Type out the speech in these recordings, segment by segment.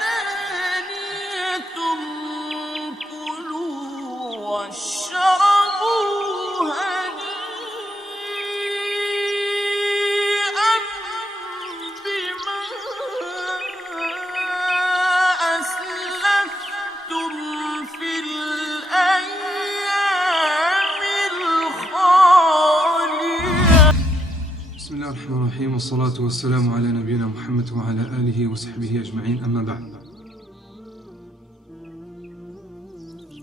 دانية كلوا واشربوا هنيئا بما أسلفتم في الأيام الخالية. بسم الله الرحمن الرحيم والصلاة والسلام على نبينا محمد وعلى آله وصحبه أجمعين أما بعد.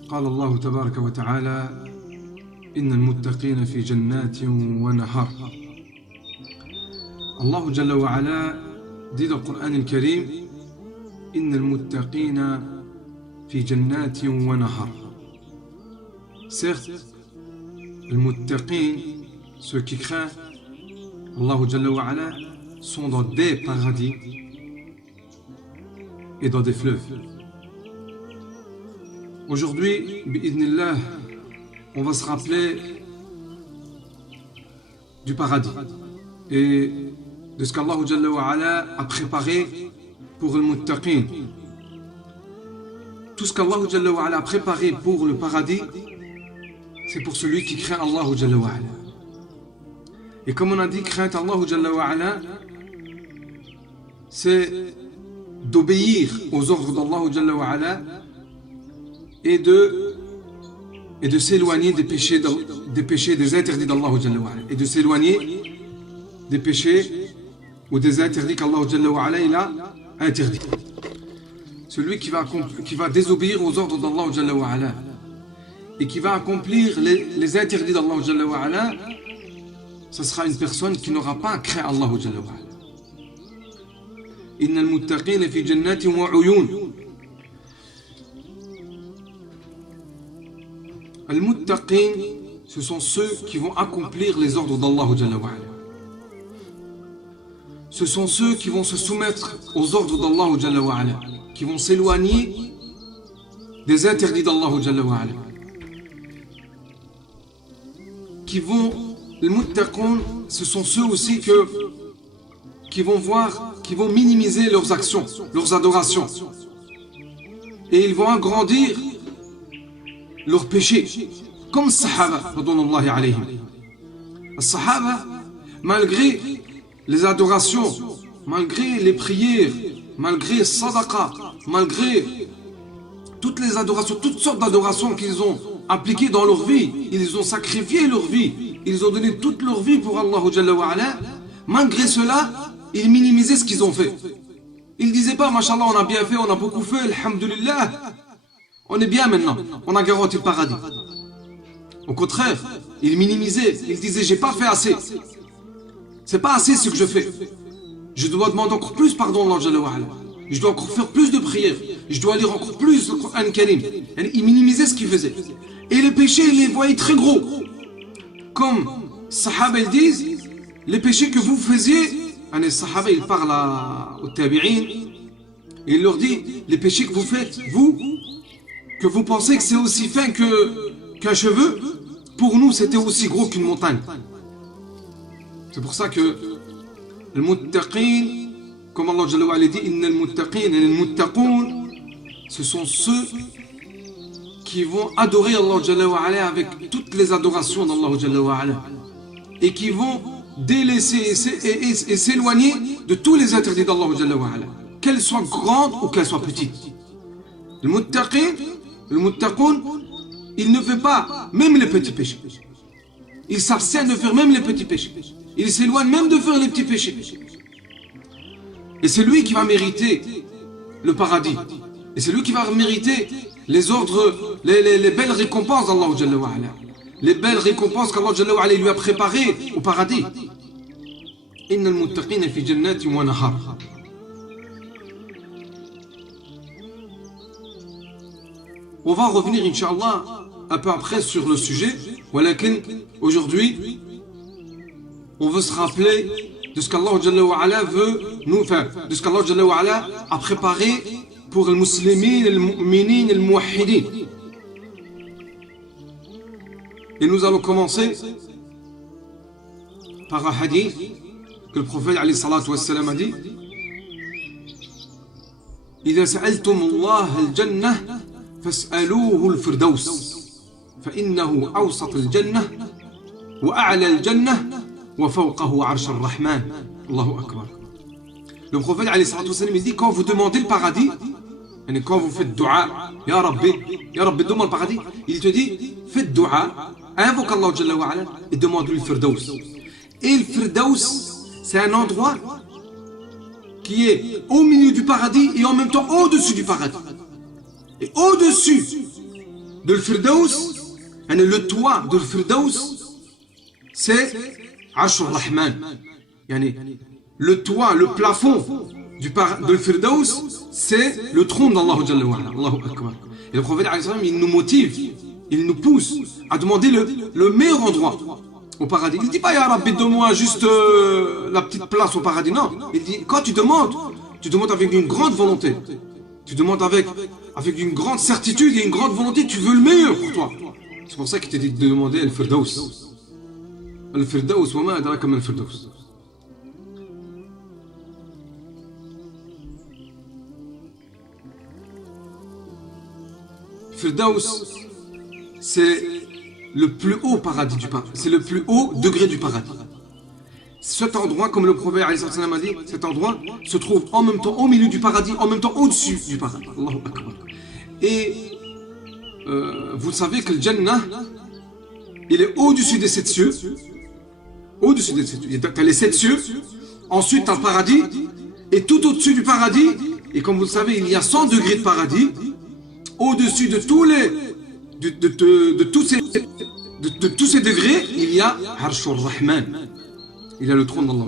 قال الله تبارك وتعالى إن المتقين في جنات ونهر. الله جل وعلا dit dans le Coran الكريم إن المتقين في جنات ونهر. Certes, les muttaqin, ceux qui craignent Allah Jalla wa Ala, sont dans des paradis et dans des fleuves. Aujourd'hui, bi'idhnillah, on va se rappeler du paradis et de ce qu'Allah Jalla wa Ala a préparé pour le muttaqin. Tout ce qu'Allah Jalla wa Ala a préparé pour le paradis, c'est pour celui qui craint Allah Jalla wa Ala. Et comme on a dit, crainte Allah Jalla wa Ala, c'est d'obéir aux ordres d'Allah Jalla wa Ala et de s'éloigner des péchés, des interdits d'Allah Jalla wa Ala, et de s'éloigner des péchés ou des interdits qu'Allah Jalla wa Ala il a interdits. Celui qui va désobéir aux ordres d'Allah Jalla wa Ala et qui va accomplir les interdits d'Allah Jalla wa Ala, ce sera une personne qui n'aura pas craint Allah Jalla wa Ala. Inna al-muttaqina fi jannatin wa uyun. Al-muttaqin, ce sont ceux qui vont accomplir les ordres d'Allah Jalla wa Ala. Ce sont ceux qui vont se soumettre aux ordres d'Allah Jalla wa Ala, qui vont s'éloigner des interdits d'Allah Jalla wa Ala, qui vont. Les muttaqun, ce sont ceux aussi qui vont minimiser leurs actions, leurs adorations. Et ils vont agrandir leurs péchés. Comme Sahaba, radounallahi alayhim. Les Sahaba, malgré les adorations, malgré les prières, malgré sadaqa, malgré toutes les adorations, toutes sortes d'adorations qu'ils ont appliquées dans leur vie, ils ont sacrifié leur vie. Ils ont donné toute leur vie pour Allah Jalla wa Ala. Malgré cela, ils minimisaient ce qu'ils ont fait. Ils ne disaient pas, Mashallah, on a bien fait, on a beaucoup fait, Alhamdulillah, on est bien maintenant, on a garanti le paradis. Au contraire, ils minimisaient, ils disaient, j'ai pas fait assez. C'est pas assez ce que je fais. Je dois demander encore plus pardon à Allah Jalla wa Ala. Je dois encore faire plus de prières. Je dois lire encore plus le Coran Karim. Ils minimisaient ce qu'ils faisaient. Et les péchés, ils les voyaient très gros. Comme Sahaba ils disent, les péchés que vous faisiez, les Sahaba ils parlent aux Tabi'in, et il leur dit, les péchés que vous faites, vous, que vous pensez que c'est aussi fin qu'un cheveu, pour nous c'était aussi gros qu'une montagne. C'est pour ça que le muttaqin, comme Allah Jalla wa Ala dit, inna al-muttaqin et al-muttaqun, ce sont ceux qui vont adorer Allah Jalla wa Ala avec toutes les adorations d'Allah Jalla wa Ala et qui vont délaisser et s'éloigner de tous les interdits d'Allah Jalla wa Ala, qu'elles soient grandes ou qu'elles soient petites. Le muttaqin, il ne fait pas même les petits péchés. Il s'abstient de faire même les petits péchés. Il s'éloigne même de faire les petits péchés. Et c'est lui qui va mériter le paradis. Et c'est lui qui va mériter les ordres, les belles récompenses d'Allah Jalla wa Ala. Les belles récompenses qu'Allah Jalla wa Ala lui a préparées au paradis. Inna al-muttaqina fi jannatin wa nahar. On va revenir, Inch'Allah, un peu après sur le sujet. Walakin, aujourd'hui, on veut se rappeler de ce qu'Allah Jalla wa Ala veut nous faire, de ce qu'Allah Jalla wa Ala a préparé pour les musulmans, les mu'minines, les muwahhidines. Et nous allons commencer par un hadith que le prophète alayhi salatu wassalam a dit إذا سألتم الله الجنة فاسألوه الفردوس فإنه أوسط الجنة وأعلى الجنة وفوقه عرش الرحمن. Allahu Akbar. Le prophète alayhi salatu wassalam, il dit quand vous demandez le paradis, et quand vous faites dua, Ya Rabbi, demande le paradis, il te dit faites dua, invoque Allah Jalla wa Ala et demande-lui le Firdaus. Et le Firdaus, c'est un endroit qui est au milieu du paradis et en même temps au-dessus du paradis. Et au-dessus de le Firdaus, le toit de le Firdaus, c'est Arsh al-Rahman. Le toit, le plafond de le Firdaus, c'est le trône d'Allah Jalla wa Ala. Allahu Akbar. Et le prophète, il nous motive, il nous pousse à demander le meilleur endroit au paradis. Il ne dit pas, Ya Rabbi, donne-moi juste la petite place au paradis. Non, il dit, quand tu demandes avec une grande volonté. Tu demandes avec une grande certitude et une grande volonté, tu veux le meilleur pour toi. C'est pour ça qu'il t'a dit de demander le Firdaus. Le Firdaus, wa ma adraka ma al-Firdaus. Firdaus, c'est le plus haut paradis du paradis. C'est le plus haut degré du paradis. Cet endroit, comme le prophète a dit, cet endroit se trouve en même temps au milieu du paradis, en même temps au-dessus du paradis. Allahu Akbar. Et vous savez que le Jannah, il est au-dessus des 7 cieux. Au-dessus des 7 cieux. Tu as les 7 cieux, ensuite tu as le paradis, et tout au-dessus du paradis, et comme vous le savez, il y a 100 degrés de paradis, au-dessus de tous ces degrés, il y a Arsh al-Rahman. Il a le trône d'Allah.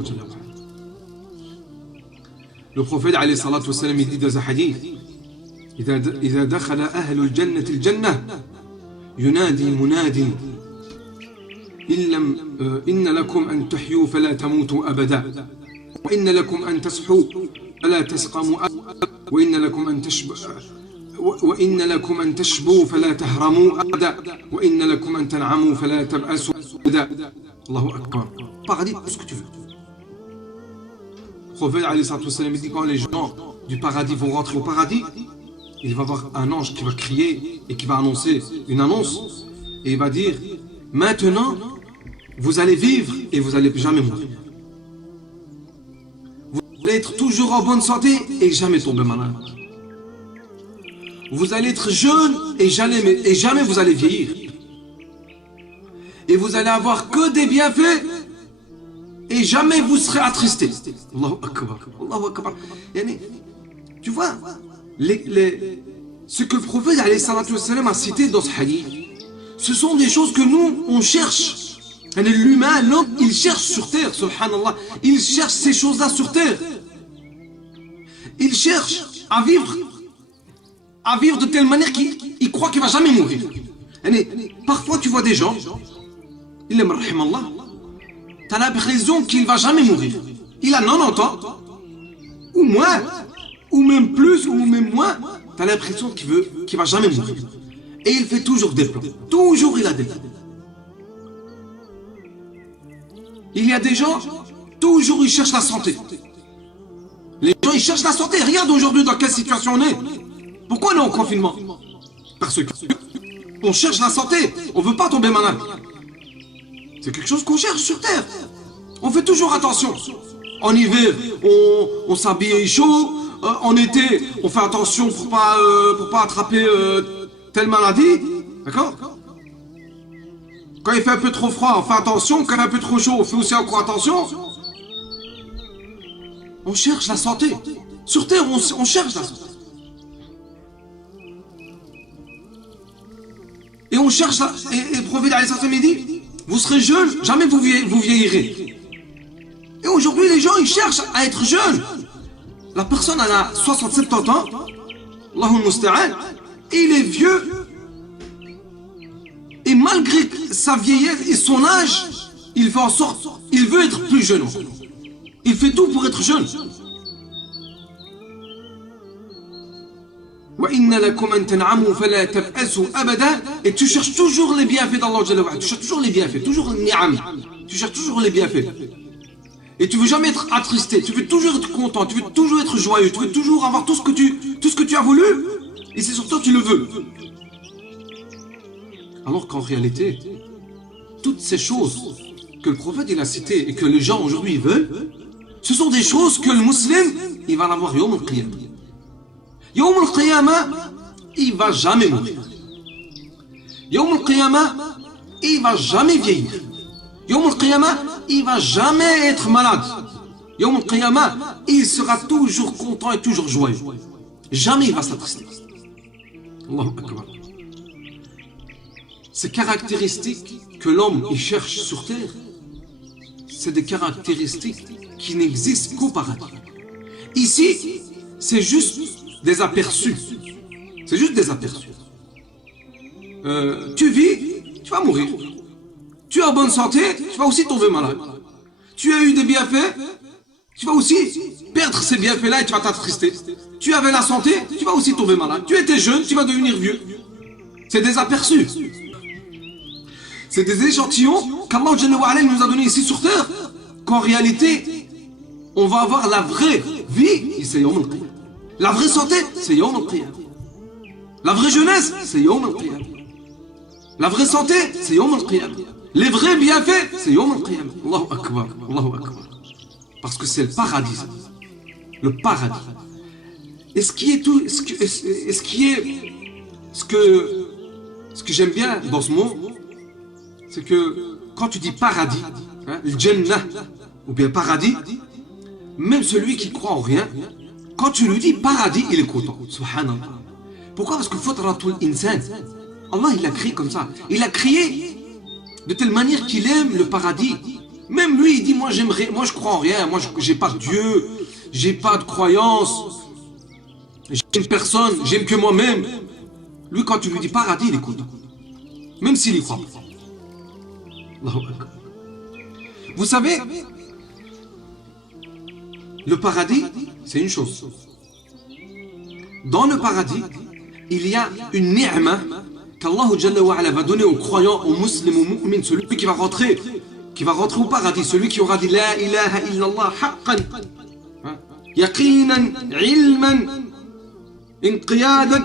Le prophète alayhi salatu wassalam, il dit dans un hadith, إذا دخل أهل الجنة الجنة ينادي مناد إن لكم أن تحيوا فلا تموتوا أبدا وإن لكم أن تصحوا فلا تسقموا أبدا وإن لكم أن تشبوا فلا تهرموا أبدا وإن لكم أن تنعموا فلا تبأسوا أبدا. Allahu Akbar. Paradis, tout ce que tu veux. Le prophète alayhi salatu wassalam, dit quand les gens du paradis vont rentrer au paradis, il va y avoir un ange qui va crier et qui va annoncer une annonce et il va dire maintenant vous allez vivre et vous n'allez jamais mourir. Vous allez être toujours en bonne santé et jamais tomber malade. Vous allez être jeune et jamais vous allez vieillir. Et vous allez avoir que des bienfaits et jamais vous serez attristé. Allahu Akbar. Allahu Akbar. Tu vois, ce que le prophète alayhi salatu wassalam a cité dans ce hadith, ce sont des choses que nous, on cherche. L'humain, l'homme, il cherche sur terre, subhanallah. Il cherche ces choses-là sur terre. Il cherche à vivre de telle manière qu'il croit qu'il ne va jamais mourir. Parfois, tu vois des gens, tu as l'impression qu'il ne va jamais mourir. Il a 90 ans, ou moins, ou même plus, ou même moins. Tu as l'impression qu'il ne va jamais mourir. Et il fait toujours des plans. Toujours il a des plans. Il y a des gens, toujours ils cherchent la santé. Les gens, ils cherchent la santé. Regarde aujourd'hui dans quelle situation on est. Pourquoi on est en confinement? Parce qu'on cherche la santé. On ne veut pas tomber malade. C'est quelque chose qu'on cherche sur terre. On fait toujours attention. En hiver, on s'habille chaud. En été, on fait attention pour pas attraper telle maladie. D'accord? Quand il fait un peu trop froid, on fait attention. Quand il est un peu trop chaud, on fait aussi encore attention. On cherche la santé. Sur terre, on cherche la santé. Et on cherche la... Et le prophète alayhi salatu wassalam dit, vous serez jeune, jamais vous vieillirez. Et aujourd'hui, les gens, ils cherchent à être jeunes. La personne, elle a 60-70 ans, Allahul Musta'an, et il est vieux. Et malgré sa vieillesse et son âge, il fait en sorte, il veut être plus jeune. Il fait tout pour être jeune. Et tu cherches toujours les bienfaits d'Allah. Tu cherches toujours les bienfaits, toujours le ni'am. Tu cherches toujours les bienfaits. Et tu veux jamais être attristé, tu veux toujours être content, tu veux toujours être joyeux, tu veux toujours avoir tout ce que tu as voulu. Et c'est surtout tu le veux. Alors qu'en réalité, toutes ces choses que le prophète il a citées et que les gens aujourd'hui veulent, ce sont des choses que le musulman, il va l'avoir Yawm al-Qiyamah. Yawm al-Qiyamah, il va jamais mourir. Yawm al-Qiyamah, il va jamais vieillir. Yawm al-Qiyamah, il va jamais être malade. Yawm al-Qiyamah, il sera toujours content et toujours joyeux. Jamais il va s'attrister. Allahu Akbar. Ces caractéristiques que l'homme il cherche sur terre, c'est des caractéristiques qui n'existent qu'au paradis. Ici, c'est juste des aperçus. C'est juste des aperçus. Tu vis, tu vas mourir. Tu es en bonne santé, tu vas aussi tomber malade. Tu as eu des bienfaits, tu vas aussi perdre ces bienfaits-là et tu vas t'attrister. Tu avais la santé, tu vas aussi tomber malade. Tu étais jeune, tu vas devenir vieux. C'est des aperçus. C'est des échantillons qu'Allah nous a donnés ici sur terre, qu'en réalité, on va avoir la vraie vie, c'est Yawm al-Qiyamah. La vraie santé, c'est Yawm al-Qiyamah. La vraie jeunesse, c'est Yawm al-Qiyamah. La vraie santé, c'est Yawm al-Qiyamah. Les vrais bienfaits, c'est Yawm al-Qiyamah. Allahu Akbar, Allahu Akbar. Parce que c'est le paradis. Le paradis. Et ce qui est tout, ce que j'aime bien dans ce mot, c'est que quand tu dis paradis, hein, le Jannah, ou bien paradis, même celui qui croit en rien, quand tu lui dis paradis, il est content. Subhanallah. Pourquoi? Parce que Fitratul Insan, Allah il l'a créé comme ça. Il a créé de telle manière qu'il aime le paradis. Même lui, il dit, moi je crois en rien, moi j'ai pas de Dieu, j'ai pas de croyance, j'aime personne, j'aime que moi-même. Lui, quand tu lui dis paradis, il est content. Même s'il y croit pas. Vous savez, le paradis, c'est une chose. Dans le paradis, il y a une ni'ma qu'Allah Jalla wa Ala va donner aux croyants, aux musulmans, aux mu'mins, celui qui va rentrer au paradis, celui qui aura dit La ilaha illallah haqqan, yaqinan, ilman, inqiyadan,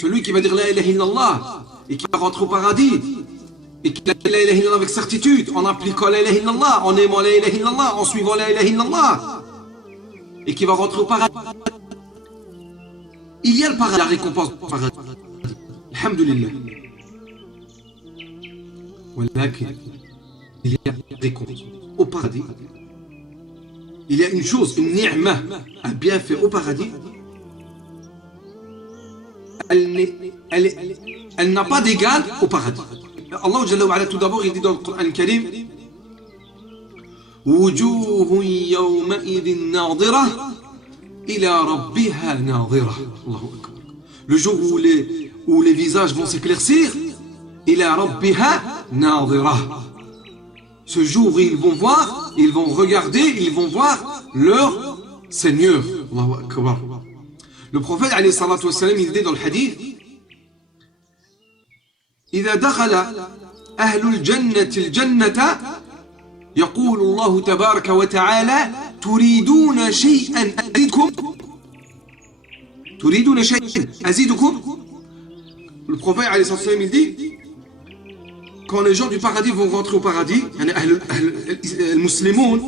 celui qui va dire La ilaha illallah et qui va rentrer au paradis et qui va dire La ilaha illallah avec certitude, en appliquant La ilaha illallah, en aimant La ilaha illallah, en suivant La ilaha illallah, et qui va rentrer au paradis. Il y a le paradis, la récompense du paradis. Alhamdulillah. Il y a une récompense au paradis. Il y a une chose, une ni'ma, un bienfait au paradis. Elle n'a pas d'égal au paradis. Allah Jalla wa Ala, tout d'abord, il dit dans le Coran Karim Wujuhun yawma'idhin nadira ila rabbiha nadira. Allahu Akbar. Le jour où les visages vont s'éclaircir, ila rabbiha nadira. Ce jour où ils vont voir, ils vont regarder, ils vont voir leur Seigneur. Allahu Akbar. Le prophète alayhi salatu wassalam, il dit dans le hadith إذا دخل أهل الجنة الجنة يقول الله تبارك وتعالى تريدون شيئا أزيدكم تريدون شيئا أزيدكم. Le prophète alayhi salatu wassalam, il dit quand les gens du paradis vont rentrer au paradis, les musulmans,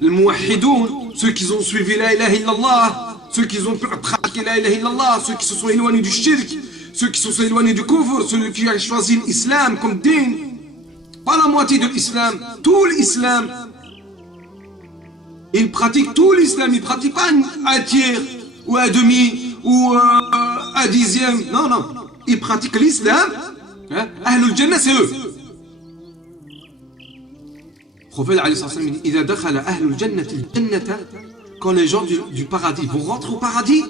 les muwahhidoun, ceux qui ont suivi la ilaha illallah, ceux qui ont pratiqué la ilaha illallah, ceux qui se sont éloignés du shirk, ceux qui se sont éloignés du kufr, ceux qui ont choisi l'islam comme din, pas la moitié de l'islam, tout l'islam. Ils pratiquent tout l'islam, ils ne pratiquent pas un tiers, ou un demi, ou un dixième. Non, non. Ils pratiquent l'islam. Ahlul Jannah, c'est eux. Le prophète alayhi sallam dit إذا دخل أهل الجنة الجنة, quand les gens du paradis vont rentrer au paradis,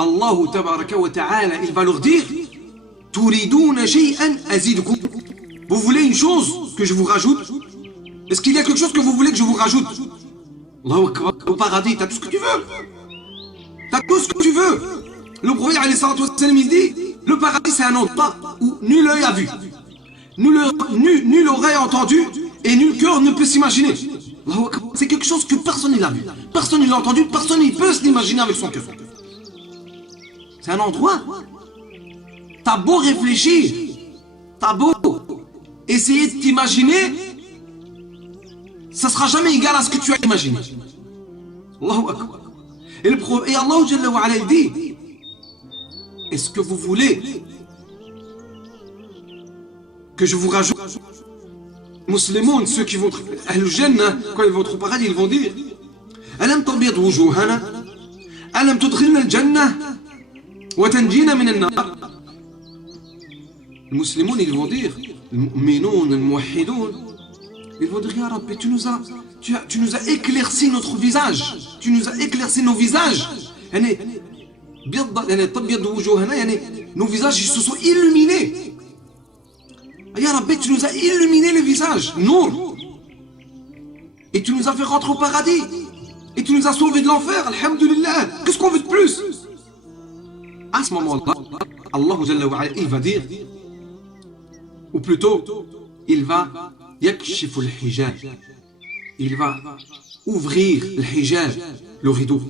Allah tabaraka wa ta'ala, il va leur dire Turiduna shay'an azidukum. Vous voulez une chose que je vous rajoute? Est-ce qu'il y a quelque chose que vous voulez que je vous rajoute? Allahu Akbar. Au paradis, t'as tout ce que tu veux. T'as tout ce que tu veux. Le prophète alayhi salatu wassalam, il dit le paradis, c'est un endroit où nul œil a vu, nul oreille a entendu et nul cœur ne peut s'imaginer. Allahu Akbar. C'est quelque chose que personne n'a vu. Personne ne l'a entendu, personne ne peut se l'imaginer avec son cœur. C'est un endroit. T'as beau réfléchir, t'as beau essayer de t'imaginer, ça sera jamais égal à ce que tu as imaginé. Allahu Akbar. Et Allah Jalla wa Ala, il dit, est-ce que vous voulez que je vous rajoute musulmans, ceux qui vont Ahlul Jannah, quand ils vont au paradis, ils vont dire Alam tabiyad wujuhana Alam tudkhilna al-jannah wa tanjina min an-nar. Les musulmans, ils vont dire, les mu'minoun, les muwahhidoun, ils vont dire, Ya Rabbi, tu nous as éclairci notre visage, tu nous as éclairci nos visages. Nos visages, ils se sont illuminés. Ya Rabbi, tu nous as illuminé les visages, Nour. Et tu nous as fait rentrer au paradis. Et tu nous as sauvés de l'enfer, alhamdulillah. Qu'est-ce qu'on veut de plus? À ce moment-là, Allah Jalla wa Ala, il va dire, ou plutôt, il va yakshifu al-hijab. Il va ouvrir le hijab, le rideau.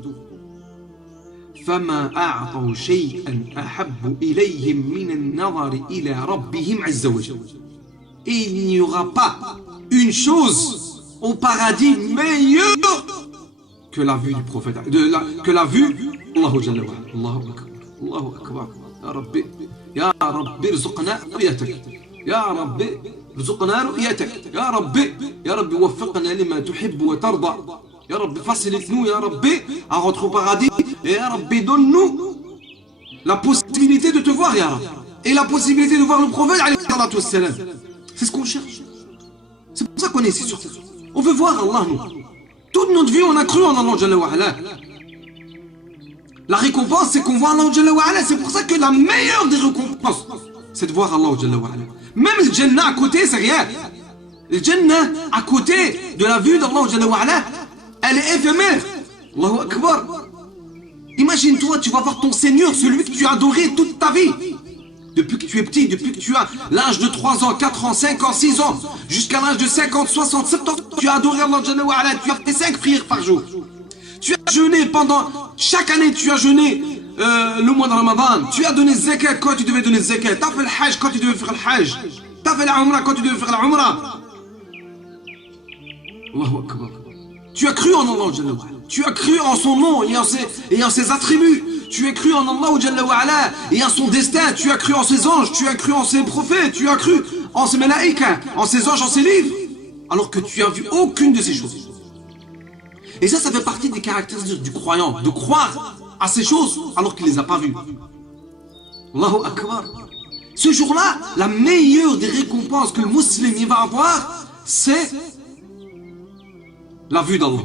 فما أعطوا شيئا أحب إليهم من النظر إلى ربهم عز وجل. Et il n'y aura pas une chose au paradis meilleure que la vue du prophète, que la vue Allahu Jalla wa Ala. Allahu Akbar, Allahu Akbar. Ya Rabbi, Ya Rabbi, rzuqna ru'yatak. Ya Rabbi, rzuqna ru'yatak. Ya Rabbi, waffiqna lima tuhibbu wa tarda. Ya Rabbi, facilite-nous, Ya Rabbi, à rentrer au paradis. Et Ya Rabbi, donne-nous la possibilité de te voir, Ya Rabbi. Et la possibilité de voir le prophète, alayhi salatu wassalam. C'est ce qu'on cherche. C'est pour ça qu'on est ici sur cette terre. On veut voir Allah, nous. Toute notre vie, on a cru en Allah Jalla wa Ala. La récompense, c'est qu'on voit Allah Jalla wa Ala. C'est pour ça que la meilleure des récompenses, c'est de voir Allah Jalla wa Ala. Même le Jannah à côté, c'est rien. Le Jannah à côté de la vue d'Allah Jalla wa Ala, elle est éphémère. Allahu Akbar. Imagine-toi, tu vas voir ton Seigneur, celui que tu as adoré toute ta vie. Depuis que tu es petit, depuis que tu as l'âge de 3 ans, 4 ans, 5 ans, 6 ans, jusqu'à l'âge de 50, 60, 70 ans, tu as adoré Allah Jalla wa Ala, tu as fait 5 prières par jour. Tu as jeûné pendant, chaque année tu as jeûné le mois de Ramadan. Tu as donné zakat quand tu devais donner zakat. Tu as fait le hajj quand tu devais faire le hajj. Tu as fait la umrah quand tu devais faire la umrah. Allahu Akbar. Tu as cru en Allah Jalla wa Ala. Tu as cru en son nom et en ses attributs. Tu as cru en Allah Jalla wa Ala et en son destin. Tu as cru en ses anges. Tu as cru en ses prophètes. Tu as cru en ses malaïkas, en ses anges, en ses livres. Alors que tu n'as vu aucune de ces choses. Et ça fait partie des caractéristiques du croyant. De croire à ces choses alors qu'il ne les a pas vues. Allahu Akbar. Ce jour-là, la meilleure des récompenses que le musulman va avoir, c'est la vue d'Allah.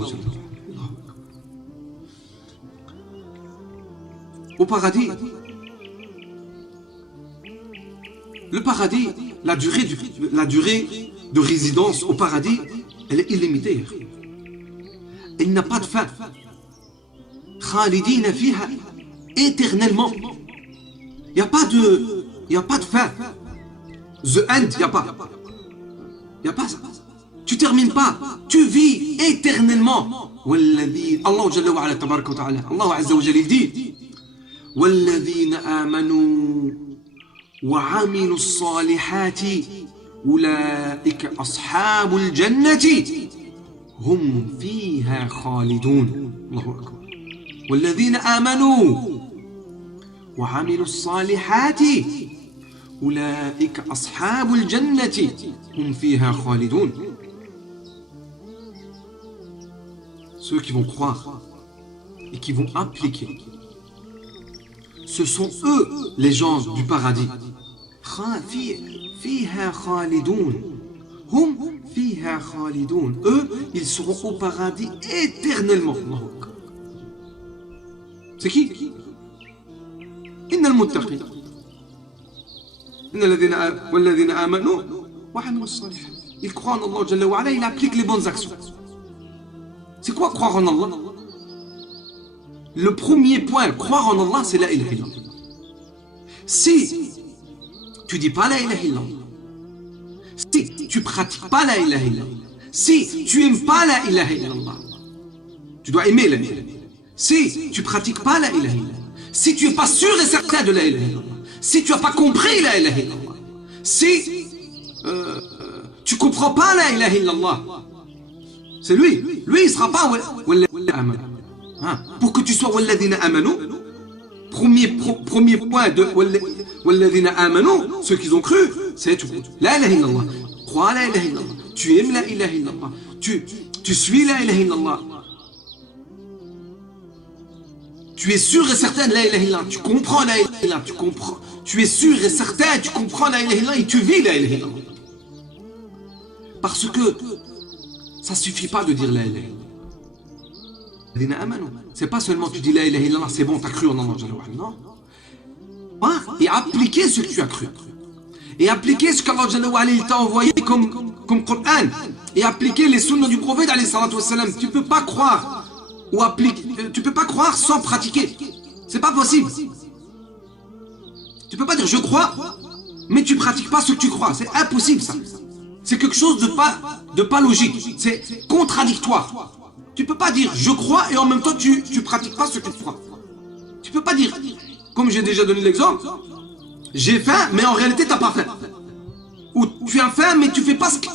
Au paradis, le paradis, la durée de résidence au paradis, elle est illimitée. Il n'a pas de fin. Khalidina fiha, éternellement. Il n'y a pas de fin. The end, il n'y a pas. Il n'y a pas ça. Tu termines pas. Tu vis éternellement. Allah Jalla wa Ala, tabaraka wa ta'ala. Allah Azza wa Jalla, il dit والذين آمنوا وعملوا الصالحات أولئك أصحاب الجنة هم فيها خالدون. الله أكبر. والذين آمنوا وعملوا الصالحات أولئك أصحاب الجنة هم فيها خالدون. Ceux qui vont croire et qui vont appliquer, ce sont eux les gens du paradis. Eux, ils seront au paradis éternellement. C'est qui? Innal muttaqin. Walladhina amanu wa amilu s-salihat. Ils croient en Allah Jalla wa Ala, ils appliquent les bonnes actions. C'est quoi croire en Allah? Le premier point, croire en Allah, c'est la ilaha illallah. Si tu dis pas la ilaha illallah, si tu pratiques pas la ilaha illallah, Si tu n'aimes pas la ilaha illallah, tu dois aimer la ilaha illallah. Si tu ne pratiques pas la ilaha illallah, si tu n'es pas sûr et certain de la ilaha illallah, si tu n'as pas compris la ilaha illallah, si tu ne comprends pas la ilaha illallah, c'est lui il ne sera pas pour que tu sois walladina amanu. Premier point de walladina amanu, ceux qui ont cru, c'est la ilaha illallah. Crois la ilaha illallah, tu aimes la ilaha illallah, tu suis la ilaha illallah, tu es sûr et certain de la ilaha illallah, tu comprends la ilaha illallah, tu es sûr et certain, tu comprends la ilaha illallah et tu vis la ilaha illallah. Parce que ça suffit pas de dire la ilaha illallah. C'est pas seulement tu dis la ilaha illallah, c'est bon, tu as cru en Allah. Non. Et appliquer ce que tu as cru. Et appliquer ce qu'Allah t'a envoyé comme Coran. Et appliquer les sunnas du prophète. Tu peux pas croire ou appliquer. Tu peux pas croire sans pratiquer. C'est pas possible. Tu peux pas dire je crois, mais tu pratiques pas ce que tu crois. C'est impossible ça. C'est quelque chose de pas logique. C'est contradictoire. Tu peux pas dire je crois et en même temps tu pratiques pas ce que tu crois. Tu peux pas dire, comme j'ai déjà donné l'exemple, j'ai faim mais en réalité t'as pas faim. Ou tu as faim mais tu fais pas ce que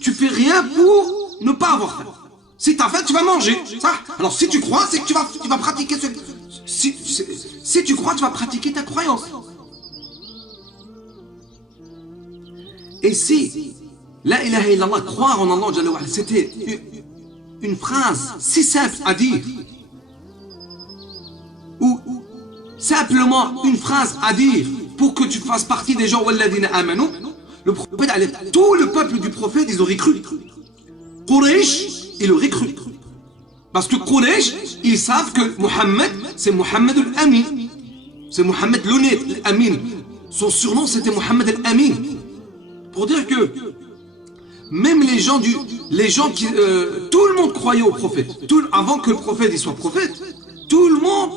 tu fais rien pour ne pas avoir faim. Si tu as faim tu vas manger. Ça. Alors si tu crois c'est que tu vas pratiquer ce. Si tu crois tu vas pratiquer ta croyance. Et si la ilaha illallah, croire en Allah, c'était une phrase si simple à dire, ou simplement une phrase à dire pour que tu fasses partie des gens walladina amanu, le prophète, tout le peuple du prophète, ils auraient cru. Quraysh, il aurait cru. Parce que Quraysh, ils savent que Mohammed, c'est Mohammed al-Amin. C'est Mohammed l'honnête, l'Amin. Son surnom, c'était Mohammed al-Amin. Pour dire que même les gens qui, tout le monde croyait au prophète. Avant que le prophète soit prophète, tout le monde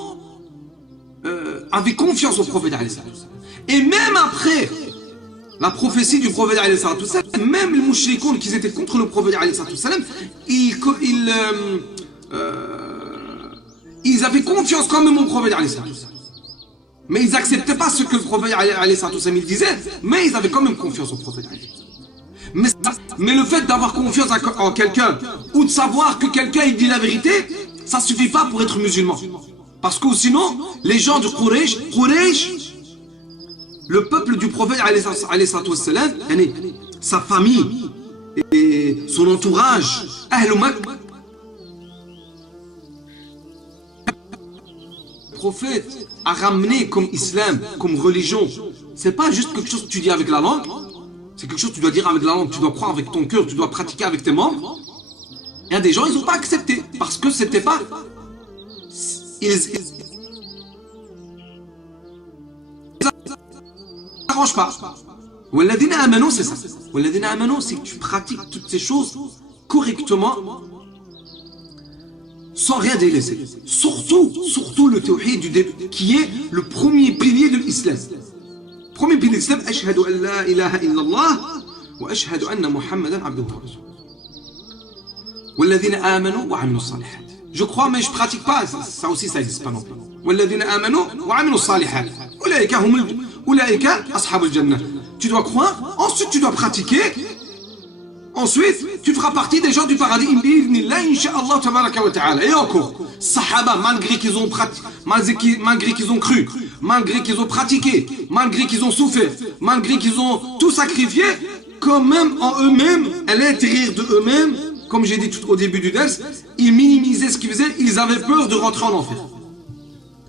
avait confiance au prophète. Et même après la prophétie du prophète, même les mouchrikoun qui étaient contre le prophète, ils avaient confiance quand même au prophète. Mais ils n'acceptaient pas ce que le prophète il disait, mais ils avaient quand même confiance au prophète. Mais le fait d'avoir confiance en quelqu'un ou de savoir que quelqu'un dit la vérité, ça ne suffit pas pour être musulman. Parce que sinon, les gens de Quraysh, le peuple du prophète, sa famille et son entourage, le prophète a ramené comme islam, comme religion. C'est pas juste quelque chose que tu dis avec la langue. C'est quelque chose que tu dois dire avec la langue, tu dois croire avec ton cœur, tu dois pratiquer avec tes membres. Il y a des gens, ils n'ont pas accepté parce que c'était pas. Ils n'arrangent pas. Walladina amanu, c'est ça. Walladina amanu, c'est que tu pratiques toutes ces choses correctement, sans rien délaisser. Surtout le tawhid du début, qui est le premier pilier de l'islam. Premier pilier de l'islam, ashhadu an la ilaha illallah wa ashhadu anna Muhammadan abduhu wa rasuluh. Walladina amanu wa amilu salihat. Je crois mais je pratique pas, ça aussi ça n'existe pas non plus. Walladina amanu wa amilu salihat. Ulaika ashabul jannah. Tu dois croire, ensuite tu dois pratiquer. Ensuite, tu feras partie des gens du paradis, incha'Allah tabaraka wa ta'ala. Et encore, Sahaba, malgré qu'ils ont cru, malgré qu'ils ont pratiqué, malgré qu'ils ont souffert, malgré qu'ils ont tout sacrifié, quand même en eux-mêmes, à l'intérieur de eux-mêmes, comme j'ai dit tout au début du ders, ils minimisaient ce qu'ils faisaient, ils avaient peur de rentrer en enfer.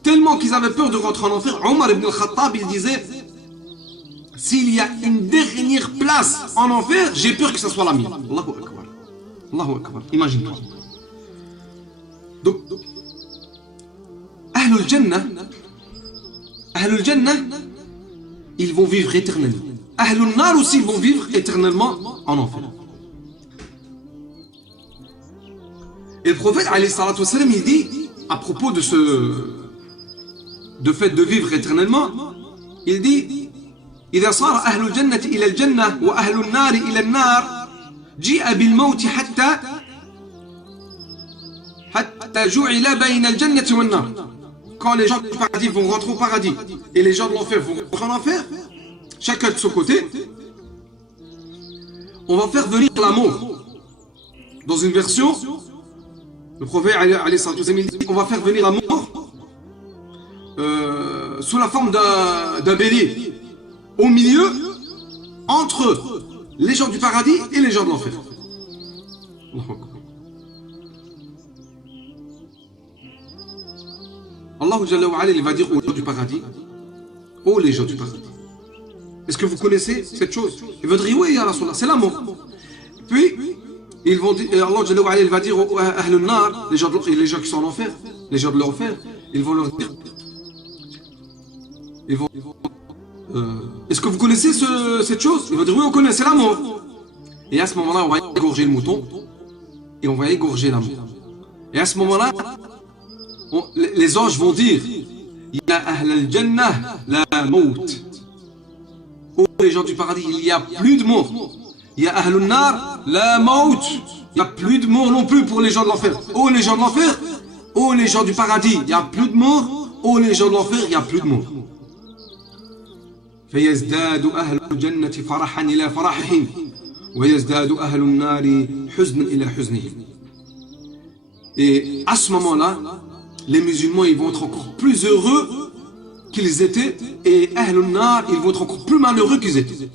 Tellement qu'ils avaient peur de rentrer en enfer, Omar ibn al-Khattab, il disait, s'il y a une dernière place en enfer, j'ai peur que ce soit la mienne. Allahu Akbar. Allahu Akbar. Imagine-toi. Donc, Ahlul Jannah, ils vont vivre éternellement. Ahlul Nar aussi, ils vont vivre éternellement en enfer. Et le prophète, il dit, à propos de fait de vivre éternellement, il dit, إذا صار أهل الجنة إلى الجنة وأهل النار إلى النار جيء بالموت حتى جعل بين الجنة والنار. Quand les gens du paradis vont rentrer au paradis et les gens de l'enfer vont rentrer en enfer, chacun de son côté, on va faire venir la mort. Dans une version, le prophète dit, on va faire venir la mort sous la forme d'un bélier, au milieu, entre les gens du paradis et les gens de l'enfer. Allah Jalla wa Ala, il va dire aux gens du paradis, oh les gens du paradis, est-ce que vous connaissez cette chose? Ils vont dire, oui, ya Rasulallah, c'est la mort. Puis, ils vont dire, Allah Jalla wa Ala, il va dire aux Ahlul Nar, les gens qui sont en enfer, les gens de l'enfer, ils vont leur dire, est-ce que vous connaissez cette chose? Ils vont dire, oui, on connaît, c'est la mort. Et à ce moment-là, on va égorger le mouton, et on va égorger la mort. Et à ce moment-là, les anges vont dire, Ya Ahl al-Jannah, la maut. Oh les gens du paradis, il n'y a plus de mort. Ya Ahl al-Nar, la maut. Il n'y a plus de mort non plus pour les gens de l'enfer. Oh les gens de l'enfer, oh les gens du paradis, il n'y a plus de mort. Oh les gens de l'enfer, il n'y a plus de mort. فيزداد أهل الجنة فرحا إلى فرحهم ويزداد أهل النار حزنا إلى حزنهم. Et à ce moment-là, les musulmans ils vont être encore plus heureux qu'ils étaient et Ahlul Nar ils vont être encore plus malheureux qu'ils étaient.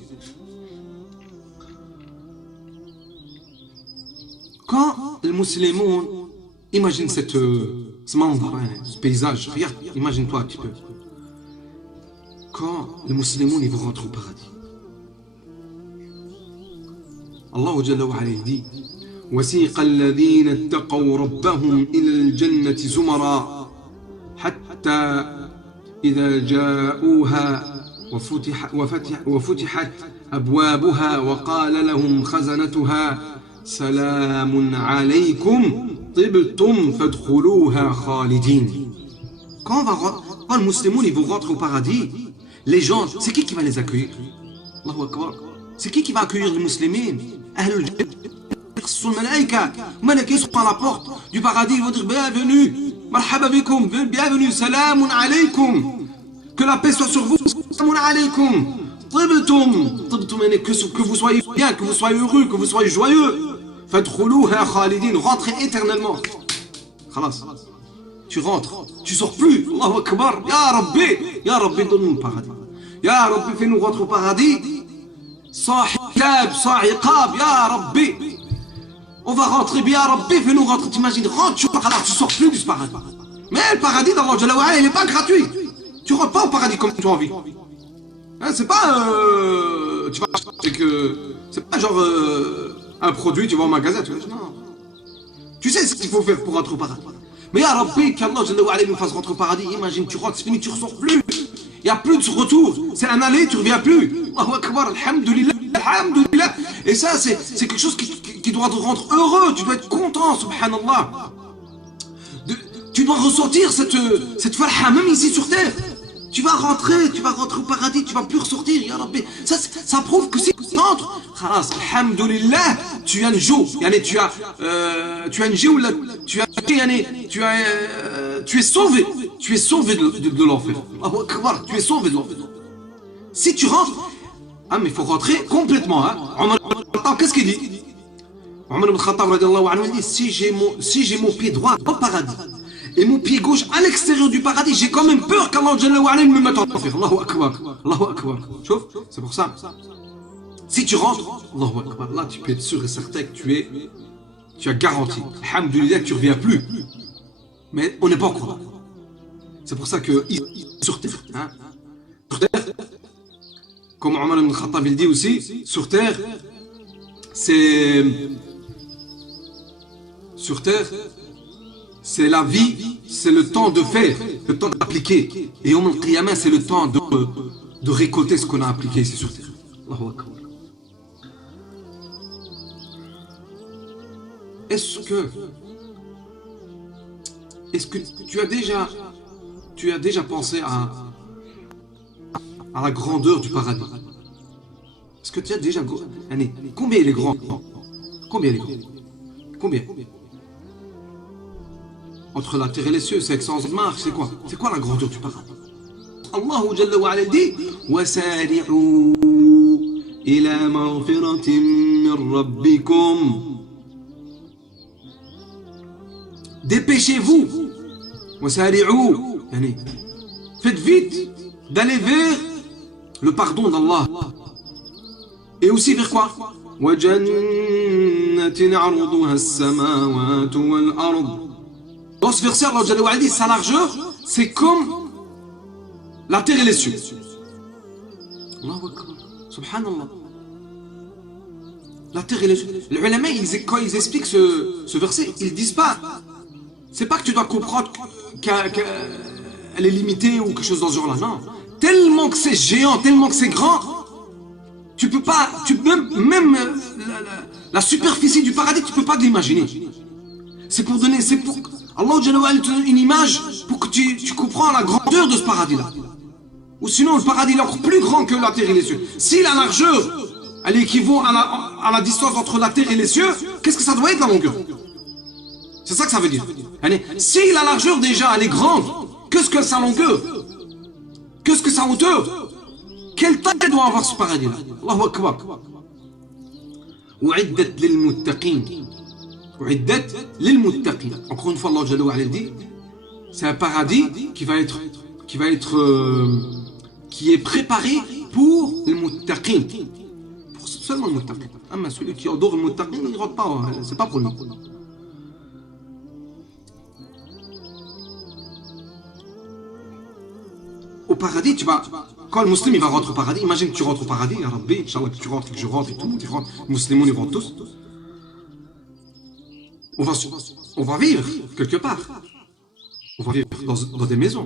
Quand les musulmans imaginent ce paysage, regarde, imagine-toi un petit peu. Quand les musulmans ils vont rentrer au paradis, Allah Jalla wa Ala dit وسيق الذين اتقوا ربهم إلى الجنة زمرا حتى إذا جاءوها وفتحت أبوابها وقال لهم خزنتها سلام عليكم طبتم فادخلوها خالدين. Quand les musulmans ils vont rentrer au paradis, les gens, c'est qui va les accueillir? Allahu Akbar. C'est qui va accueillir les musulmans? Ahlul Jannah. Sont les sont à la porte du paradis, ils vont dire bienvenue, marhaba bikoum, bienvenue, salamun alaykoum, que la paix soit sur vous, salamun alaykoum, que vous soyez bien, que vous soyez heureux, que vous soyez joyeux, fadkhuluha khalidin, rentrez éternellement. Khalas, tu rentres, tu sors plus. Allahu Akbar, ya Rabbi, donne-nous le paradis, ya Rabbi, fais-nous rentrer au paradis sans hijab, sans iqab, ya Rabbi. On va rentrer bien, Rabbi, fais-nous rentrer, t'imagines, rentre, tu sors plus du paradis. Mais le paradis d'Allah Jalla wa Ala, il n'est pas gratuit. Tu rentres pas au paradis comme tu as envie. Hein, c'est pas, tu vas acheter c'est pas genre un produit, tu vas au magasin, tu vois, non. Tu sais ce qu'il faut faire pour rentrer au paradis. Mais ya Rabbi, qu'Allah Jalla wa Ala nous fasse rentrer au paradis, imagine, tu rentres, c'est fini, tu ressors plus. Il n'y a plus de retour. C'est un aller, tu ne reviens plus. Allahu Akbar, alhamdulillah, alhamdulillah. Et ça, c'est quelque chose qui doit te rendre heureux. Tu dois être content, subhanallah. Tu dois ressentir cette farha, même ici sur terre. Tu vas rentrer au paradis, tu ne vas plus ressortir, ya Rabbi. Ça prouve que si tu rentres, khalas, alhamdulillah, tu as une joie. Tu as une joie, tu es sauvé. Tu es sauvé de l'enfer. Allahu Akbar, tu es sauvé de l'enfer. Si tu rentres, mais il faut rentrer complètement. Omar ibn Khattab, qu'est-ce qu'il dit? Omar ibn Khattab, radiallahu anhu, dit, si j'ai mon pied droit au paradis et mon pied gauche à l'extérieur du paradis, j'ai quand même peur qu'Allah Jalla wa Ala me mette en enfer. Allahu Akbar, Allahu Akbar. C'est pour ça. Si tu rentres, Allahu Akbar, là tu peux être sûr et certain que tu as garanti. Alhamdulillah, tu ne reviens plus. Mais on n'est pas encore là. C'est pour ça que sur terre, comme Omar ibn Khattab il dit aussi, sur terre, c'est la vie, c'est le temps de faire, le temps d'appliquer. Et au Qiyamah, c'est le temps de récolter ce qu'on a appliqué ici sur terre. Allahu Akbar. Est-ce que tu as déjà pensé à la grandeur du paradis? Est-ce que tu as déjà... Combien il est grand? Combien les grands? Combien? Entre la terre et les cieux, c'est 100 marches, c'est quoi? C'est quoi la grandeur du paradis? Allah Jalla wa Ala dit وَسَارِعُوا إِلَى مَغْفِرَةٍ مِّن رَبِّكُمْ. Dépêchez-vous. وَسَارِعُوا. Faites vite d'aller vers le pardon d'Allah. Et aussi vers quoi? وَجَنَّةٍ عَرْضُهَا السَّمَاوَاتُ وَالْأَرْضُ. Dans ce verset, Allah Jalla wa Ala dit sa largeur, c'est comme la terre et les cieux. Allahu Akbar. Subhanallah. La terre et les cieux. Les ulama, quand ils expliquent ce verset, ils disent pas. C'est pas que tu dois comprendre qu'elle est limitée ou quelque chose dans ce genre-là. Non. Tellement que c'est géant, tellement que c'est grand, tu peux pas. Même la superficie du paradis, tu peux pas l'imaginer. C'est pour donner. C'est pour. Allah Jalla wa Ala te donne une image pour que tu comprends la grandeur de ce paradis-là. Ou sinon, le paradis est encore plus grand que la terre et les cieux. Si la largeur, elle équivaut à la distance entre la terre et les cieux, qu'est-ce que ça doit être la longueur? C'est ça que ça veut dire. Si la largeur déjà, elle est grande, qu'est-ce que sa longueur? Qu'est-ce que sa hauteur? Quelle taille doit avoir ce paradis-là? Allahu Akbar. U'iddat lil muttaqin. U'iddat lil muttaqin. Encore une fois, Allah Jalla wa Ala dit, c'est un paradis qui est préparé pour le muttaqin. Pour seulement le muttaqin. Mais celui qui adore le muttaqin, il ne rentre pas, c'est pas pour lui. Au paradis, quand le musulman il va rentrer au paradis, imagine que tu rentres au paradis, ya Rabbi, Inch'Allah que tu rentres, que je rentre et tout le monde rentre, les musulmans ils rentrent tous. On va vivre quelque part. On va vivre dans des maisons.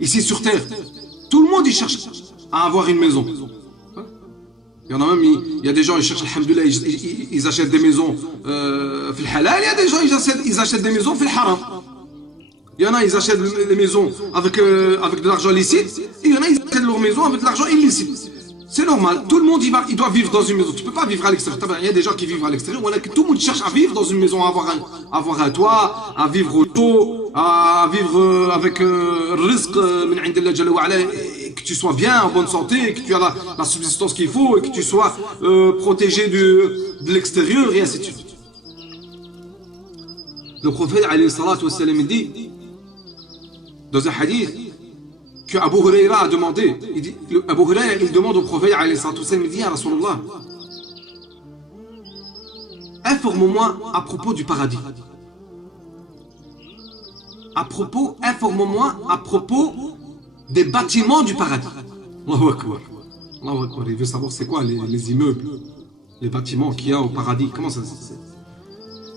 Ici sur terre, tout le monde il cherche à avoir une maison. Il y en a même, il y a des gens, ils cherchent, alhamdoulilah, ils achètent des maisons fil halal, il y a des gens, ils achètent des maisons fil haram. Il y en a, ils achètent les maisons avec de l'argent licite, et il y en a, ils achètent leur maison avec de l'argent illicite. C'est normal, tout le monde il doit vivre dans une maison. Tu ne peux pas vivre à l'extérieur. Il y a des gens qui vivent à l'extérieur, tout le monde cherche à vivre dans une maison, à avoir un toit, à vivre au chaud, à vivre avec le risque, que tu sois bien, en bonne santé, que tu as la subsistance qu'il faut, et que tu sois protégé de l'extérieur, et ainsi de suite. Le prophète, alayhi salatu wassalam, dit, dans un hadith, que Abu Huraira a demandé, Abu Huraira il demande au prophète, alayhi salatu wassalam, il dit, ya Rasulallah, informe-moi à propos du paradis. Informe-moi à propos des bâtiments du paradis. Allahu Akbar. Allahu Akbar. Il veut savoir c'est quoi les immeubles, les bâtiments qu'il y a au paradis. Comment ça se fait?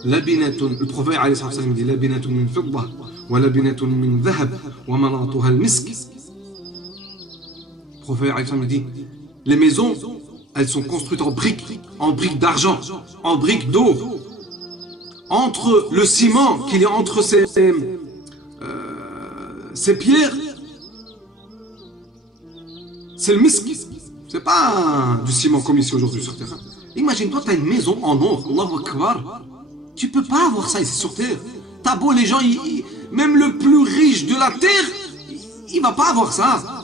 Le prophète alayhi salatu wassalam dit labinatun min fidda wa labinatun min dhahab wa malatuha al-misk. Le prophète alayhi salatu wassalam dit les maisons, elles sont construites en briques d'argent, en briques d'eau. Entre le ciment qu'il y a entre ces pierres, c'est le misk. C'est pas du ciment comme ici aujourd'hui sur terre. Imagine-toi, tu as une maison en or, Allahu Akbar. Tu peux pas avoir ça ici sur terre. T'as beau, les gens, même le plus riche de la terre, il va pas avoir ça.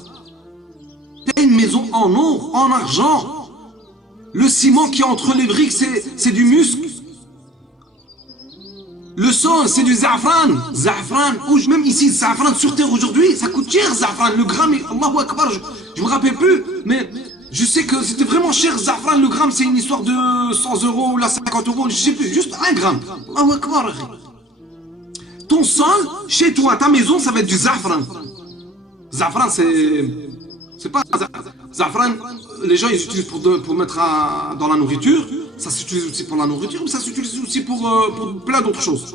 Tu as une maison en or, en argent. Le ciment qui est entre les briques, c'est du musc. Le sang, c'est du za'afran. Za'afran, ou même ici, za'afran sur terre aujourd'hui, ça coûte cher, za'afran. Le gramme, Allahu Akbar, je me rappelle plus, mais je sais que c'était vraiment cher, za'afran. Le gramme, c'est une histoire de 100 € ou là 50 €, je sais plus, juste 1 gramme. Allahu Akbar. Ton sol, chez toi, ta maison, ça va être du za'afran. Za'afran, c'est pas za'afran. Les gens, ils utilisent pour mettre dans la nourriture. Ça s'utilise aussi pour la nourriture, mais ça s'utilise aussi pour plein d'autres choses.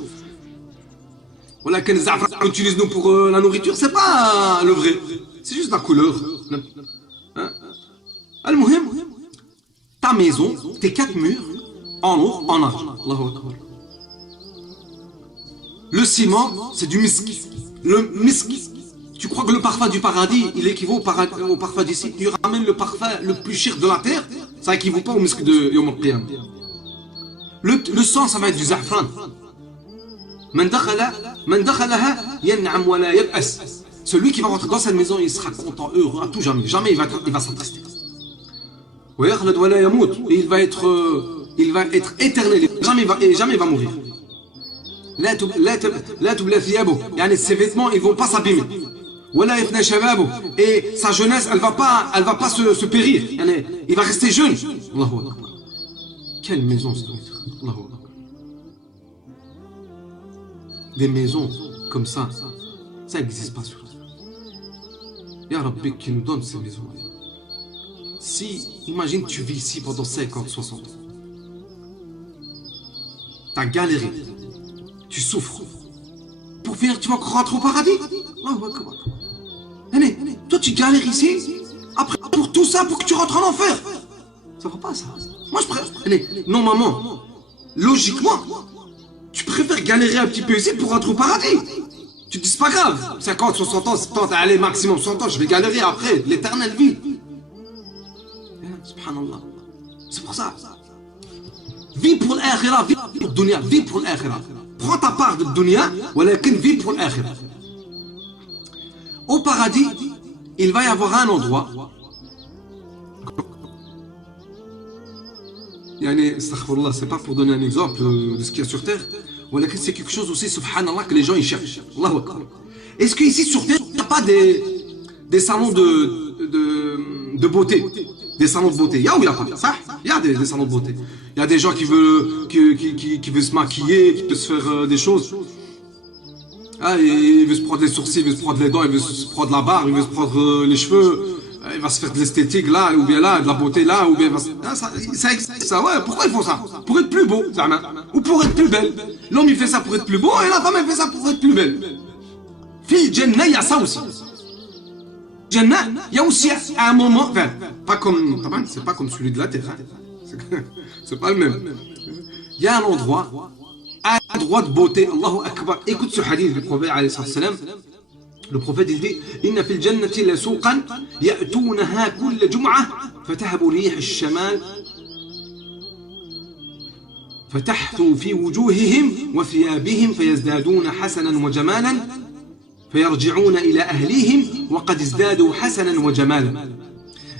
Voilà que les za'afran qu'on utilise nous pour la nourriture, c'est pas le vrai. C'est juste la couleur. Al-Muhim, ta maison, tes 4 murs, en or, en argent. Allahu Akbar. Le ciment, c'est du misk. Le misk. Tu crois que le parfum du paradis, il équivaut au parfum d'ici? Tu ramènes le parfum le plus cher de la terre, ça équivaut pas au misk de Yom al-Qiyam. Le sang, ça va être du za'fran. Celui qui va rentrer dans cette maison, il sera content, heureux à tout jamais. Jamais il va s'entrister. Et il va être éternel. Jamais il va mourir. Ses vêtements, ils ne vont pas s'abîmer. Et sa jeunesse, elle va pas se périr. Il va rester jeune. Allahu Akbar. Quelle maison ça doit être. Allahu Akbar. Des maisons comme ça n'existe pas sur terre. Ya Rabbi qui nous donne ces maisons. Si, imagine tu vis ici pendant 50, 60 ans. Tu as galéré. Tu souffres. Pour finir, tu vas rentrer au paradis. Allahu Akbar. Toi tu galères ici. Après, pour tout ça, pour que tu rentres en enfer. Ça va pas ça. Moi je préfère. Normalement, logiquement, tu préfères galérer un petit peu ici pour rentrer au paradis. Tu te dis c'est pas grave. 50, 60 ans, 70, allez, maximum 100 ans, je vais galérer après. L'éternelle vie. Subhanallah. C'est pour ça. Vis pour l'akhira, vis pour le dunya, vis pour l'akhira. Prends ta part de dunya, walakin vis pour l'akhira. Au paradis, il va y avoir un endroit. Astaghfirullah, c'est pas pour donner un exemple de ce qu'il y a sur terre, mais c'est quelque chose aussi, subhanallah, que les gens ils cherchent. Allahu Akbar. Est-ce qu'ici sur terre, il n'y a pas des salons de beauté? Des salons de beauté, il y a ou il n'y a pas ça? Il y a des salons de beauté. Il y a des gens qui veulent se maquiller, qui veulent se faire des choses. Ah, il veut se prendre les sourcils, il veut se prendre les dents, il veut se prendre la barbe, il veut se prendre les cheveux. Il va se faire de l'esthétique là, ou bien là, de la beauté là, ou bien ça existe ça, ouais, pourquoi ils font ça? Pour être plus beau, ou pour être plus belle. L'homme il fait ça pour être plus beau, et la femme elle fait ça pour être plus belle. Fil Jannah, il y a ça aussi. Jannah, il y a aussi un moment, enfin, pas comme, c'est pas comme celui de la terre, hein. C'est pas le même. Il y a un endroit de beauté, Allahu Akbar. Écoute ce hadith du prophète alayhi salam. Le prophète il dit Inna fil jannati la suqan ya'tunaha kull jum'ah fatahbu rih al-shamal fatahtu fi wujuhihim wa thiyabihim fayazdaduna hasanan wa jamalan fayarji'una ila ahlihim wa qad izdadu hasanan wa jamalan.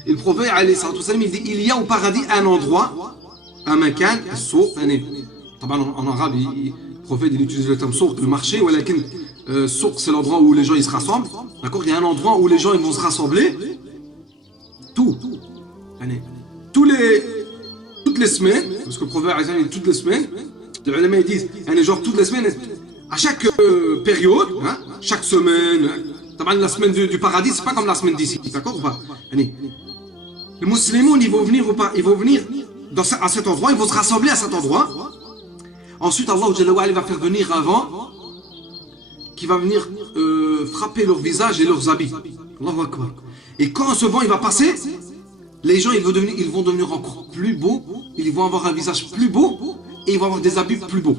Le prophète alayhi salam il dit il y a au paradis un endroit, un makan, al-suq, en arabe le prophète il utilise le terme suq, le marché, souk, c'est l'endroit où les gens ils se rassemblent. D'accord? Il y a un endroit où les gens ils vont se rassembler. Toutes les semaines, parce que le prophète il dit toutes les semaines, les ulama ils disent, genre toutes les semaines, à chaque période, hein, chaque semaine, la semaine du paradis, c'est pas comme la semaine d'ici, d'accord ou pas? Les musulmans ils vont venir à cet endroit, ils vont se rassembler à cet endroit. Ensuite, Allah va faire venir avant, qui va venir frapper leur visage et leurs habits. Allahu Akbar. Et quand ce vent il va passer, les gens ils vont devenir encore plus beaux, ils vont avoir un visage plus beau et ils vont avoir des habits plus beaux.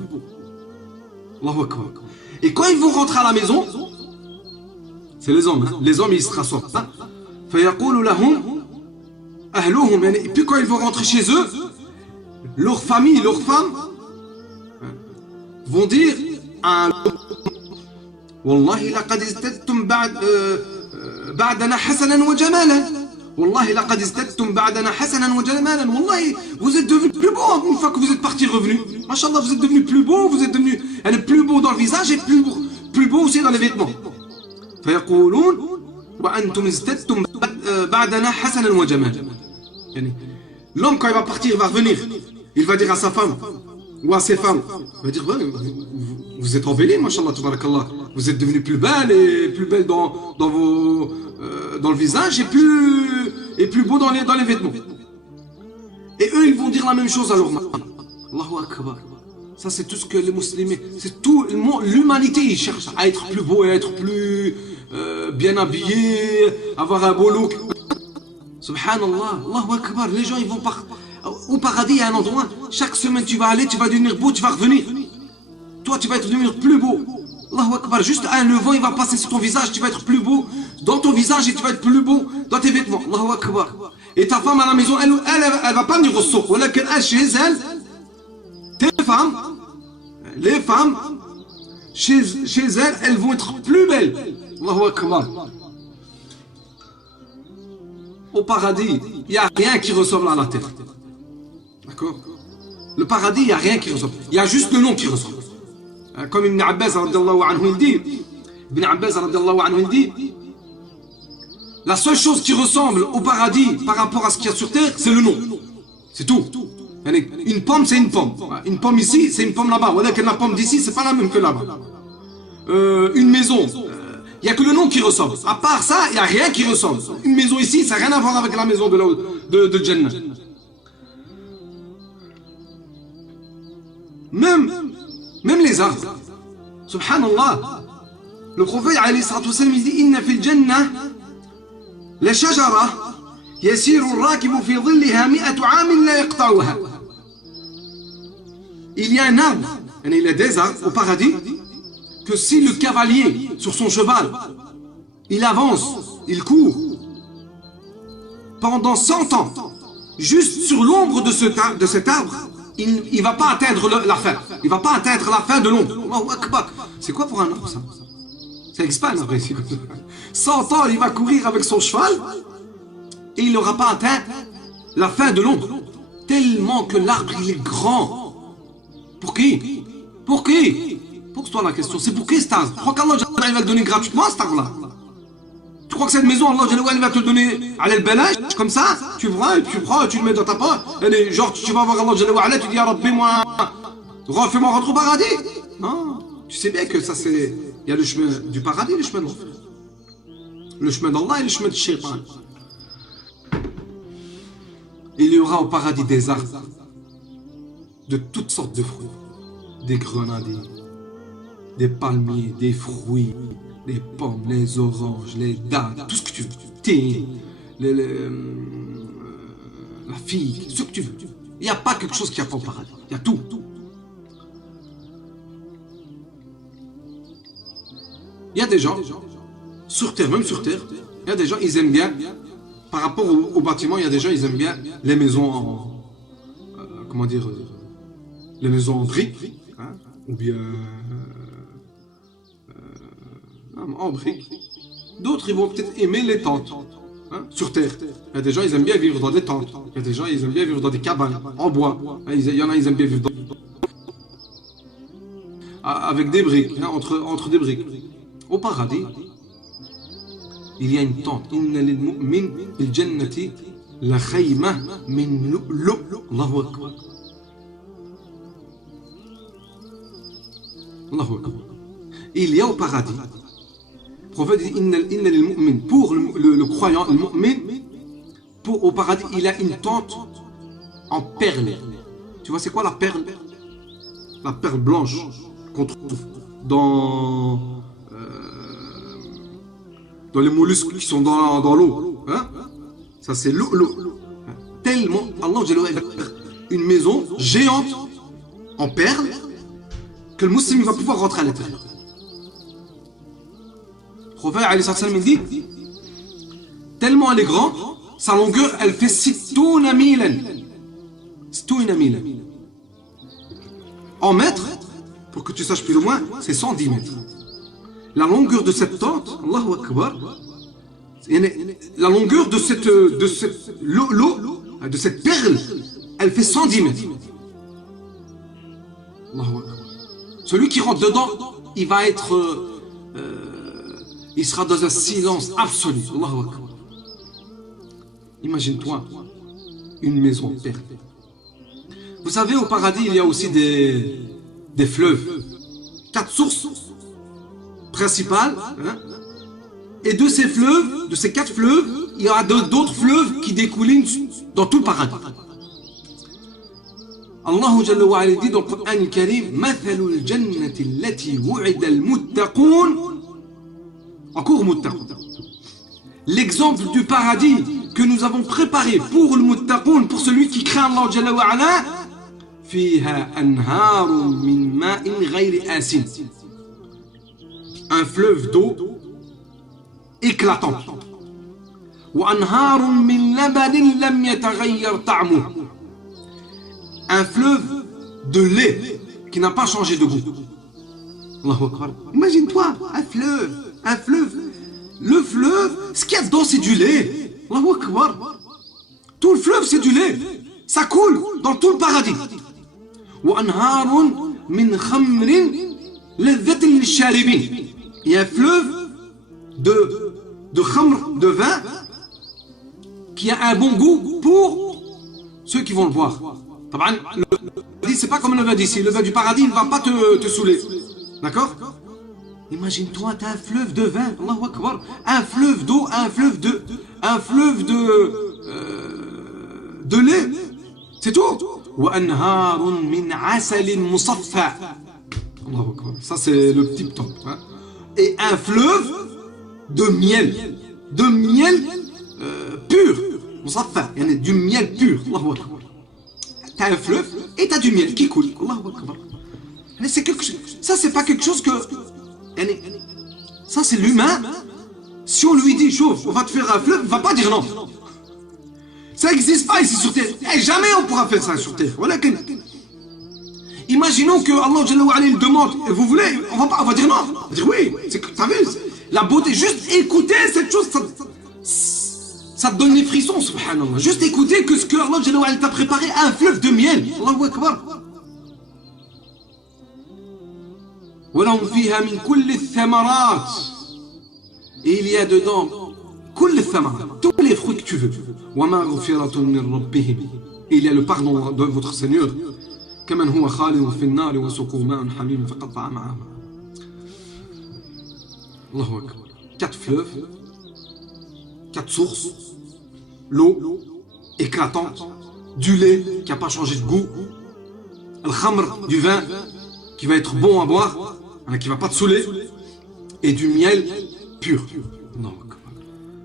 Allahu Akbar. Et quand ils vont rentrer à la maison, c'est les hommes, hein? Les hommes ils se rassemblent. Et puis quand ils vont rentrer chez eux, leur famille, leurs femmes vont dire à والله لقد ازددتم بعدنا حسنا وجمالا والله لقد ازددتم بعدنا حسنا وجمالا والله vous êtes devenus plus beaux une fois que vous êtes partis revenus. Machallah, vous êtes devenus plus beaux, vous êtes devenus plus beaux dans le visage et plus beaux aussi dans les vêtements. فيقولون وأنتم ازددتم بعدنا حسنا وجمالا. L'homme quand il va partir, il va revenir, il va dire à sa femme ou à ses femmes, il va dire ouais, vous êtes embellis, machallah, tabarakallah. Vous êtes devenus plus belles dans le visage et plus beaux dans les vêtements. Et eux, ils vont dire la même chose à leur mari. Allahu Akbar. Ça, c'est tout ce que les musulmans, c'est tout l'humanité, ils cherchent à être plus beau et à être plus bien habillé, avoir un beau look. Subhanallah, Allahu Akbar. Les gens, ils vont au paradis, il y a un endroit. Chaque semaine, tu vas aller, tu vas devenir beau, tu vas revenir. Toi, tu vas devenir plus beau. Allahu Akbar, juste le vent il va passer sur ton visage, tu vas être plus beau dans ton visage et tu vas être plus beau dans tes vêtements. Allahu Akbar. Et ta femme à la maison, elle va pas venir au souk. Elle chez elle, tes les femmes, chez elles, elles vont être plus belles. Allahu Akbar. Au paradis, il n'y a rien qui ressemble à la terre. D'accord? Le paradis, il n'y a rien qui ressemble. Il y a juste le nom qui ressemble. Comme Ibn Abbas, radiallahu anhu, il dit, Ibn Abbas, radiallahu anhu, il dit, la seule chose qui ressemble au paradis par rapport à ce qu'il y a sur terre, c'est le nom. C'est tout. Une pomme, c'est une pomme. Une pomme ici, c'est une pomme là-bas. Voilà que la pomme d'ici, c'est pas la même que là-bas. Une maison, il n'y a que le nom qui ressemble. À part ça, il n'y a rien qui ressemble. Une maison ici, ça n'a rien à voir avec la maison de Jannah. Même les arbres. Subhanallah. Le prophète, alayhi salatu wassalam, il dit Inna fil Jannah la shajara yasiru al-rakibu fi dhilliha 100 'amin la yaqta'uha. Il y a un arbre, il y a des arbres au paradis, que si le cavalier, sur son cheval, il avance, il court, pendant 100 ans, juste sur l'ombre de cet arbre, il ne va pas atteindre la fin. Il ne va pas atteindre la fin de l'ombre. Allahu Akbar. C'est quoi pour un arbre, ça? Ça n'existe pas un arbre ici. 100 ans, il va courir avec son cheval, et il n'aura pas atteint la fin de l'ombre. Tellement que l'arbre, il est grand. Pour qui? Pour qui? Pose-toi la question, c'est pour qui cet arbre? Tu crois qu'Allah va le donner gratuitement, cet arbre-là? Tu crois que cette maison, Allah va te le donner à l'elbelage, comme ça? Tu prends, tu le mets dans ta poche. Genre, tu vas voir Allah, tu dis, Ya Rabbi, moi, refais-moi rentrer au paradis. Non, tu sais bien que ça, c'est. Il y a le chemin du paradis et le chemin de l'enfer. Le chemin d'Allah et le chemin de Shaitan. Il y aura au paradis des arbres de toutes sortes de fruits. Des grenadiers, des palmiers, des fruits, les pommes, les oranges, les dattes, tout ce que tu veux. Thé, la figue, ce que tu veux. Il n'y a pas quelque chose qui n'y a pas au paradis. Il y a tout. Il y a des gens, sur terre, même sur terre, il y a des gens, ils aiment bien, par rapport au bâtiment, il y a des gens, ils aiment bien les maisons en, comment dire, les maisons en briques, hein, ou bien en briques. D'autres, ils vont peut-être aimer les tentes, hein, sur terre. Il y a des gens, ils aiment bien vivre dans des tentes. Il y a des gens, ils aiment bien vivre dans des cabanes, en bois. Il y en a, ils aiment bien vivre avec des briques, hein, entre des briques. Au paradis, il y a une tente. Inna lil mu'min fil jannati la khayma min lu'lu'. Allahu Akbar. Allahu Akbar. Il y a au paradis. Le prophète dit Inna lil mu'min. Pour le croyant, le mu'min, au paradis, il a une tente en perles. Tu vois, c'est quoi la perle? La perle blanche qu'on trouve dans les mollusques qui sont dans l'eau. Hein? Ça, c'est l'eau. Tellement, Allah une maison géante en perles que le musulman va pouvoir rentrer à l'intérieur. Le prophète, alayhi salam, il dit tellement elle est grande, sa longueur, elle fait 60 milan. 60 milan. En mètres, pour que tu saches plus ou moins, c'est 110 mètres. La longueur de cette tente, Allahu Akbar, la longueur de cette perle, elle fait 110 mètres. Allahu Akbar. Celui qui rentre dedans, il va être, il sera dans un silence absolu. Allahu Akbar. Imagine-toi une maison en perle. Vous savez, au paradis, il y a aussi des fleuves. 4 sources principales. Hein? Et de ces fleuves, de ces 4 fleuves, il y aura d'autres fleuves qui découlent dans tout le paradis. Allah Jalla wa Ala dit dans le Coran al-Karim Mathalul jannati allati wu'ida al-muttaqun. Encore muttaqun. L'exemple du paradis que nous avons préparé pour le muttaqun, pour celui qui craint Allah Jalla wa Ala, fiha anharun min ma'in ghayri asin. Un fleuve d'eau éclatante. وأنهار من لبن لم يتغير طعمه. Un fleuve de lait qui n'a pas changé de goût. Allahu Akbar. Imagine-toi, un fleuve. Le fleuve, ce qu'il y a dedans, c'est du lait. Allahu Akbar. Tout le fleuve, c'est du lait. Ça coule dans tout le paradis. وأنهار من خمر لذة للشاربين. Il y a un fleuve de khamr, de vin, qui a un bon goût pour ceux qui vont le boire. Le paradis, c'est pas comme le vin d'ici. Le vin du paradis, il ne va pas te saouler. D'accord? Imagine-toi, tu as un fleuve de vin, Allahu Akbar, un fleuve d'eau, un fleuve de lait. C'est tout. وأنهار من عسل مصفى. Allahu Akbar. Ça, c'est le petit top. Hein? Et un fleuve de miel pur. Musaffa, il y a du miel pur. Allahu Akbar. T'as un fleuve et t'as du miel qui coule. Allahu Akbar. Ça, c'est pas quelque chose que. Ça, c'est l'humain. Si on lui dit, chauffe, on va te faire un fleuve, il va pas dire non. Ça n'existe pas ici sur Terre. Et jamais on pourra faire ça sur Terre. Voilà. Imaginons que Allah Jalla wa Ala, il demande, vous voulez, on va dire non. On va dire oui. C'est que, t'as vu, la beauté, juste écouter cette chose, ça te donne les frissons, subhanallah. Juste écouter que ce que Allah Jalla wa Ala t'a préparé, un fleuve de miel. Allahu Akbar. ولهم فيها من كل الثمرات. Et il y a dedans كل الثمرات, tous les fruits que tu veux. ومغفرة من ربهم. Il y a le pardon de votre Seigneur. كمن هو خالد في النار وسقوا ماء حميم فقطع معه. Allahu Akbar. 4 fleuves, 4 sources, l'eau éclatante, du lait qui n'a pas changé de goût, le khamr, du vin qui va être bon à boire, qui ne va pas te saouler, et du miel pur. Allahu Akbar.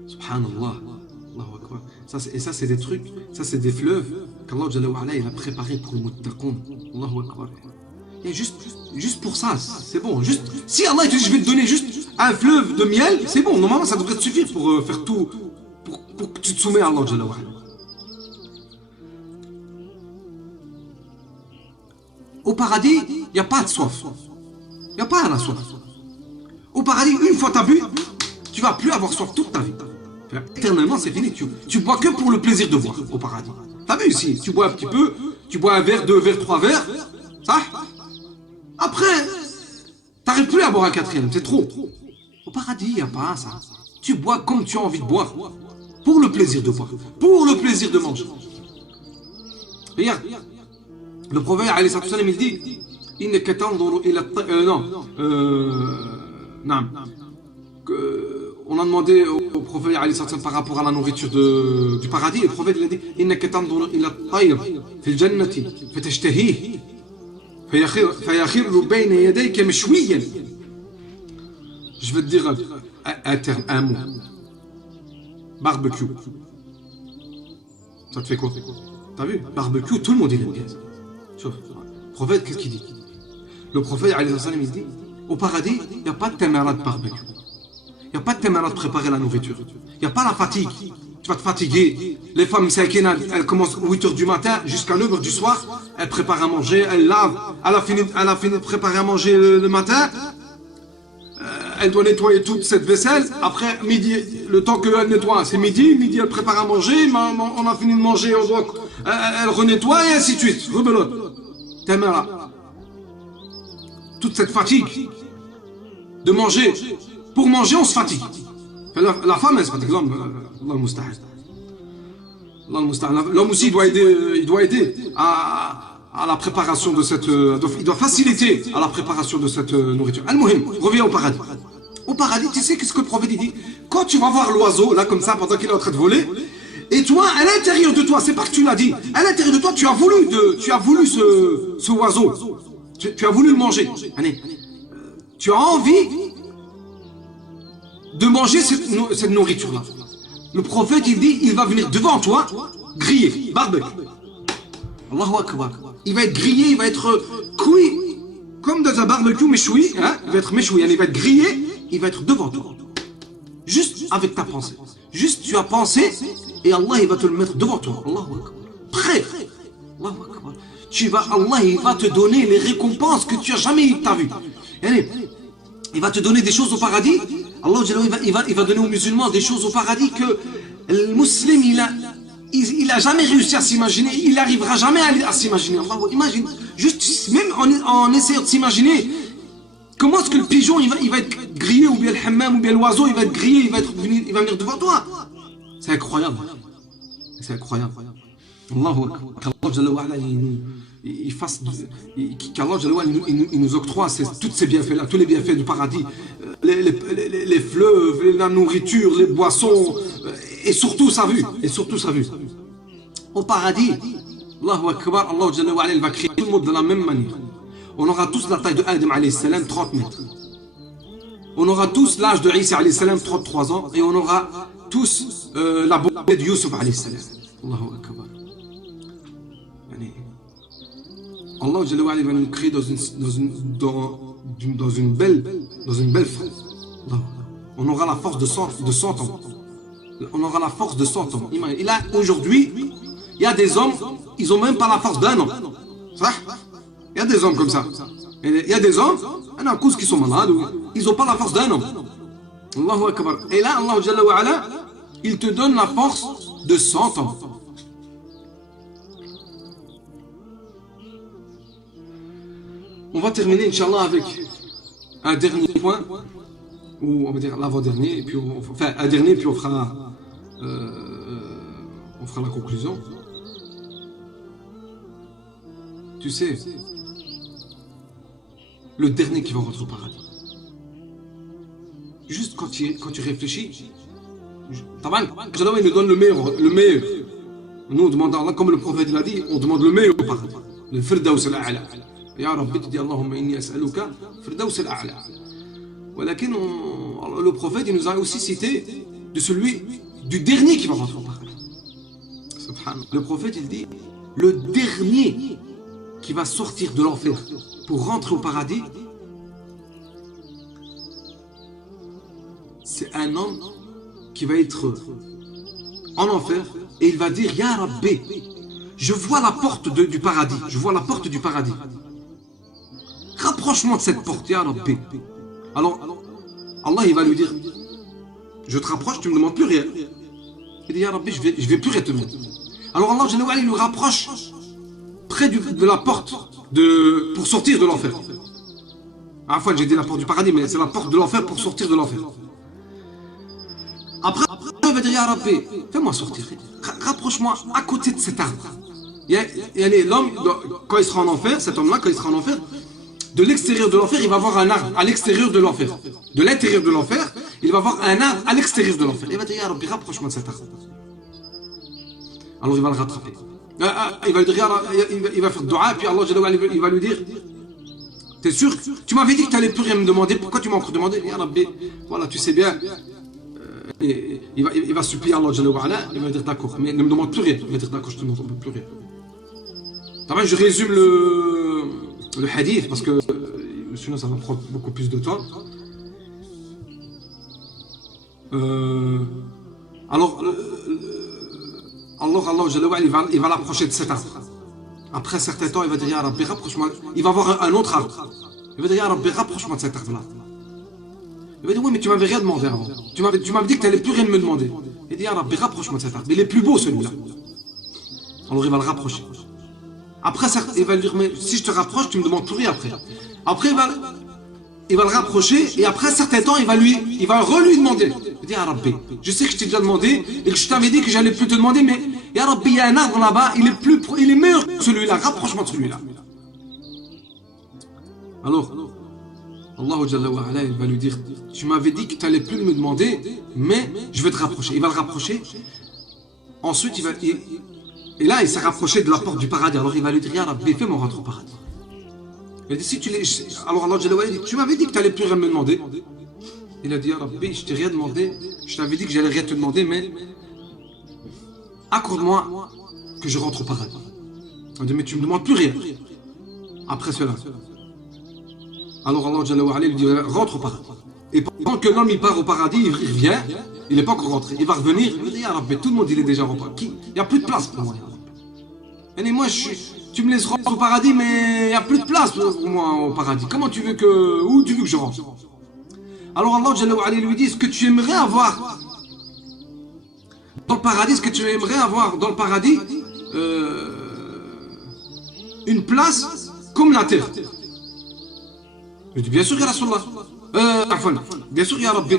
Subhanallah. Allahu Akbar. Et ça, c'est des trucs, ça, c'est des fleuves qu'Allah Jalla wa Ala, il a préparé pour les muttaqoun. Allahu Akbar. Et juste pour ça, c'est bon. Juste, si Allah te dit, je vais te donner juste un fleuve de miel, c'est bon. Normalement, ça devrait te suffire pour faire tout, pour que tu te soumets à Allah Jalla wa Ala. Au paradis, il n'y a pas de soif. Il n'y a pas la soif. Au paradis, une fois tu as bu, tu ne vas plus avoir soif toute ta vie. Éternellement, c'est fini. Tu bois que pour le plaisir de boire au paradis. T'as vu ici, tu bois un petit peu, tu bois un verre, 2 verres, 3 verres, ça. Après, t'arrives plus à boire un 4e, c'est trop. Au paradis, il n'y a pas ça. Tu bois comme tu as envie de boire. Pour le plaisir de boire. Pour le plaisir de manger. Regarde, le prophète, alayhi salam, il dit إنك تنظر إلى on a demandé au prophète alayhi salam par rapport à la nourriture du paradis. Le prophète il a dit إنك تنظر إلى الطير في الجنة فتشتهيه فيخر بين يديك مشويا. Je vais te dire un terme, un mot. Barbecue. Ça te fait quoi? T'as vu? Barbecue, tout le monde il aime bien ça. Le prophète, qu'est-ce qu'il dit? Le prophète, alayhi salam, il dit au paradis, il n'y a pas de téméra de barbecue. Il n'y a pas de téméra de préparer la nourriture. Il n'y a pas la fatigue. Tu vas te fatiguer. Les femmes, elles commencent à 8h du matin jusqu'à 9h du soir. Elles préparent à manger, elles lavent. Elle a fini de préparer à manger le matin. Elle doit nettoyer toute cette vaisselle. Après, midi, le temps qu'elle nettoie, c'est midi. Midi, elle prépare à manger. On a fini de manger, elle renettoie et ainsi de suite. Rebelote. Téméra. Toute cette fatigue de manger. Pour manger, on se fatigue. La femme, elle se fatigue. L'homme aussi, il doit aider à la préparation de cette... Il doit faciliter à la préparation de cette nourriture. Al-Muhim, reviens au paradis. Au paradis, tu sais qu'est-ce que le prophète dit? Quand tu vas voir l'oiseau, là, comme ça, pendant qu'il est en train de voler, et toi, à l'intérieur de toi, c'est pas que tu l'as dit, à l'intérieur de toi, tu as voulu ce oiseau. Tu as voulu le manger. Tu as envie de manger cette nourriture-là. Le prophète, il dit, il va venir devant toi, grillé, barbecue. Allahu Akbar. Il va être grillé, il va être cuit, comme dans un barbecue méchoui, hein? Il va être méchoui, il va être grillé, il va être devant toi. Juste avec ta pensée. Juste tu as pensé, et Allah, il va te le mettre devant toi. Allahu Akbar. Prêt. Allahu Akbar. Allah il va te donner les récompenses que tu n'as jamais vues. Il va te donner des choses au paradis. Allah il va donner aux musulmans des choses au paradis que le musulman il a jamais réussi à s'imaginer. Il n'arrivera jamais à s'imaginer. Allah, imagine, juste même en essayant de s'imaginer comment est-ce que le pigeon il va être grillé, ou bien le hammam, ou bien l'oiseau il va être grillé, il va venir devant toi. C'est incroyable. C'est incroyable. qu'Allah il nous octroie tous ces bienfaits-là, tous les bienfaits du paradis, les fleuves, la nourriture, les boissons, et surtout sa vue. Au paradis, Allahu Akbar, Allah il va créer tout le monde de la même manière. On aura tous la taille de Adam alayhi salam, 30 mètres. On aura tous l'âge de Isa alayhi salam, 33 ans, et on aura tous la beauté de Yusuf alayhi salam. Allahu Akbar. Allah va nous créer dans une belle force. On aura la force de 100 ans. On aura la force de 100 ans. Et là, aujourd'hui, il y a des hommes, ils n'ont même pas la force d'1 an. Ça? Il y a des hommes comme ça. Il y a des hommes, qui sont malades, ils n'ont pas la force d'1 an. Allahu Akbar. Et là, Allah, il te donne la force de 100 ans. On va terminer, Inch'Allah, avec un dernier point, ou on va dire l'avant-dernier, puis un dernier, puis on fera la conclusion. Tu sais, le dernier qui va rentrer au paradis. Juste quand tu réfléchis, il nous donne le meilleur. Nous, on demande à Allah, comme le prophète l'a dit, on demande le meilleur au paradis. Le Firdaus al-A'la. Ya Rabbi, tu dis Allahumma inni as'aluka Firdaus al-A'la. Le prophète il nous a aussi cité du dernier qui va rentrer au paradis. Subhanallah. Le prophète il dit le dernier qui va sortir de l'enfer pour rentrer au paradis, c'est un homme qui va être en enfer et il va dire Ya Rabbi, je vois la porte du paradis, rapproche-moi de cette porte, Ya Rabbi. Alors, Allah il va lui dire je te rapproche, tu ne me demandes plus rien. Il dit Ya Rabbi, je vais plus rien te demander. Alors Allah il nous rapproche près de la porte pour sortir de l'enfer. À la fois j'ai dit la porte du paradis, mais c'est la porte de l'enfer pour sortir de l'enfer. Après il va dire Ya Rabbi, fais-moi sortir, rapproche-moi à côté de cet arbre. L'homme, quand il sera en enfer, cet homme-là, quand il sera en enfer, de l'extérieur de l'enfer, il va voir un arbre à l'extérieur de l'enfer. De l'intérieur de l'enfer, il va voir un arbre à l'extérieur de l'enfer. Il va dire, Ya Rabbi, rapproche-moi de cet arbre. Alors il va le rattraper. Il va lui dire, il va faire dua, puis Allah il va lui dire, t'es sûr? Tu m'avais dit que tu n'allais plus rien me demander, pourquoi tu m'as encore demandé? Ya Rabbi, voilà, tu sais bien. Il va supplier Allah, il va dire d'accord, mais ne me demande plus rien. Il va dire d'accord, je ne te demande plus rien. Je résume le hadith parce que sinon ça va prendre beaucoup plus de temps. Alors Allah il va l'approcher de cet arbre. Après un certain temps, il va dire Ya Rabbi, rapproche-moi. Il va voir un autre arbre. Il va dire Ya Rabbi, rapproche-moi de cet arbre-là. Il va dire oui, mais tu m'avais rien demandé avant. Tu m'avais dit que tu n'allais plus rien me demander. Il dit Ya Rabbi, rapproche-moi de cet arbre. Il est plus beau celui-là. Alors il va le rapprocher. Après, il va lui dire, mais si je te rapproche, tu me demandes plus rien après. Après, il va le rapprocher et après un certain temps, il va re-lui demander. Il dit, Ya Rabbi, je sais que je t'ai déjà demandé et que je t'avais dit que j'allais plus te demander, mais Ya Rabbi, il y a un arbre là-bas, il est meilleur que celui-là, rapproche-moi de celui-là. Alors, Allah il va lui dire, tu m'avais dit que tu n'allais plus me demander, mais je vais te rapprocher. Il va le rapprocher. Ensuite, et là, il s'est rapproché de la porte du paradis. Alors il va lui dire, Ya Rabbi, fais-moi rentrer au paradis. Il dit, alors Allah dit, tu m'avais dit que tu n'allais plus rien me demander. Il a dit, Ya Rabbi, je t'ai rien demandé. Je t'avais dit que j'allais rien te demander, mais accorde-moi que je rentre au paradis. Il dit, mais tu ne me demandes plus rien. Après cela. Alors Allah lui dit, rentre au paradis. Et pendant que l'homme il part au paradis, il revient, il n'est pas encore rentré. Il va revenir, il va dire, Ya Rabbi, tout le monde il est déjà rentré. Il n'y a plus de place pour moi. Et moi, tu me laisses rentrer au paradis, mais il n'y a plus de place pour moi au paradis. Comment tu veux que... Où tu veux que je rentre? Alors Allah Jalla wa Ala lui dit, ce que tu aimerais avoir dans le paradis, ce que tu aimerais avoir dans le paradis, une place comme la terre. Je dis, bien sûr, Ya Rasulallah. Bien sûr, Ya Rabbi.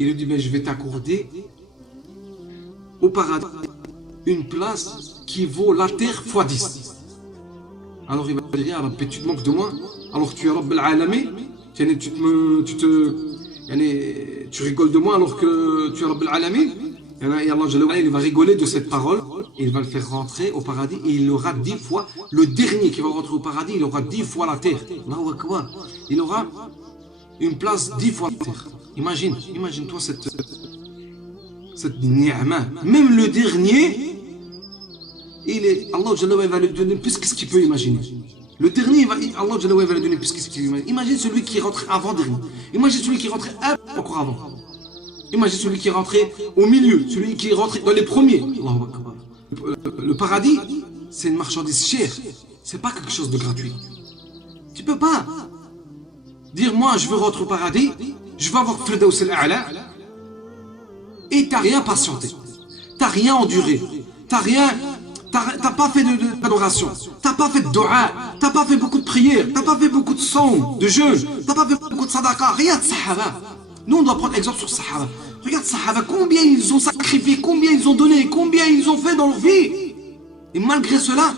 Il lui dit, ben, je vais t'accorder au paradis une place qui vaut la terre x 10. Alors il va dire, Ya Rabbi, tu te moques de moi, alors que tu es Rabb al-Alamin, tu rigoles de moi alors que tu es Rabb al-Alamin. Et Allah il va rigoler de cette parole, il va le faire rentrer au paradis et il aura 10 fois, le dernier qui va rentrer au paradis, il aura 10 fois la terre. Allahu Akbar. Il aura une place 10 fois la terre. Imagine-toi cette ni'ma. Même le dernier, Allah va lui donner plus que ce qu'il peut imaginer. Le dernier, Allah va lui donner plus que ce qu'il peut imaginer. Imagine celui qui rentre avant-dernier. Imagine celui qui rentre encore avant. Imagine celui qui est rentré au milieu, celui qui est rentré dans les premiers. Le paradis, c'est une marchandise chère. C'est pas quelque chose de gratuit. Tu peux pas dire, moi je veux rentrer au paradis, je veux avoir Firdaus al-A'la, et t'as rien patienté, t'as rien enduré, t'as pas fait d'adoration, t'as pas fait de dua, t'as pas fait beaucoup de prières, t'as pas fait beaucoup de sons, de jeûnes, t'as pas fait beaucoup de sadaqa, rien de sahaba. Nous, on doit prendre exemple sur Sahaba. Regarde Sahaba, combien ils ont sacrifié, combien ils ont donné, combien ils ont fait dans leur vie. Et malgré cela,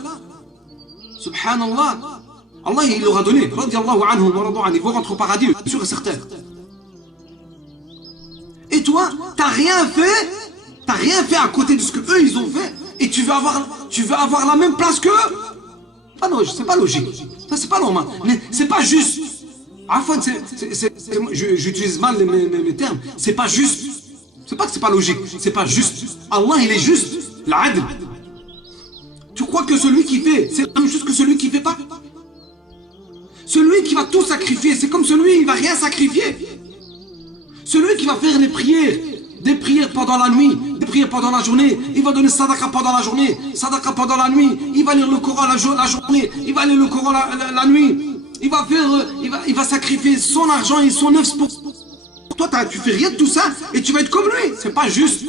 subhanallah, Allah il leur a donné. Radiallahu anhum wa radu an, ils vont rentrer au paradis, sûr et certain. Et toi, t'as rien fait à côté de ce que eux ils ont fait, et tu veux avoir la même place qu'eux. Ah non, c'est pas logique. Ça, c'est pas normal. Mais c'est pas juste. J'utilise mal mes termes. C'est pas juste. C'est pas que c'est pas logique. C'est pas juste. Allah, il est juste. L'adl. Tu crois que celui qui fait, c'est la même chose que celui qui fait pas? Celui qui va tout sacrifier, c'est comme celui qui va rien sacrifier. Celui qui va faire les prières, des prières pendant la nuit, des prières pendant la journée, il va donner sadaqa pendant la journée, sadaqa pendant la nuit, il va lire le Coran la journée, il va lire le Coran la nuit. Il va sacrifier son argent et son œuf pour toi. Tu fais rien de tout ça et tu vas être comme lui. C'est pas juste.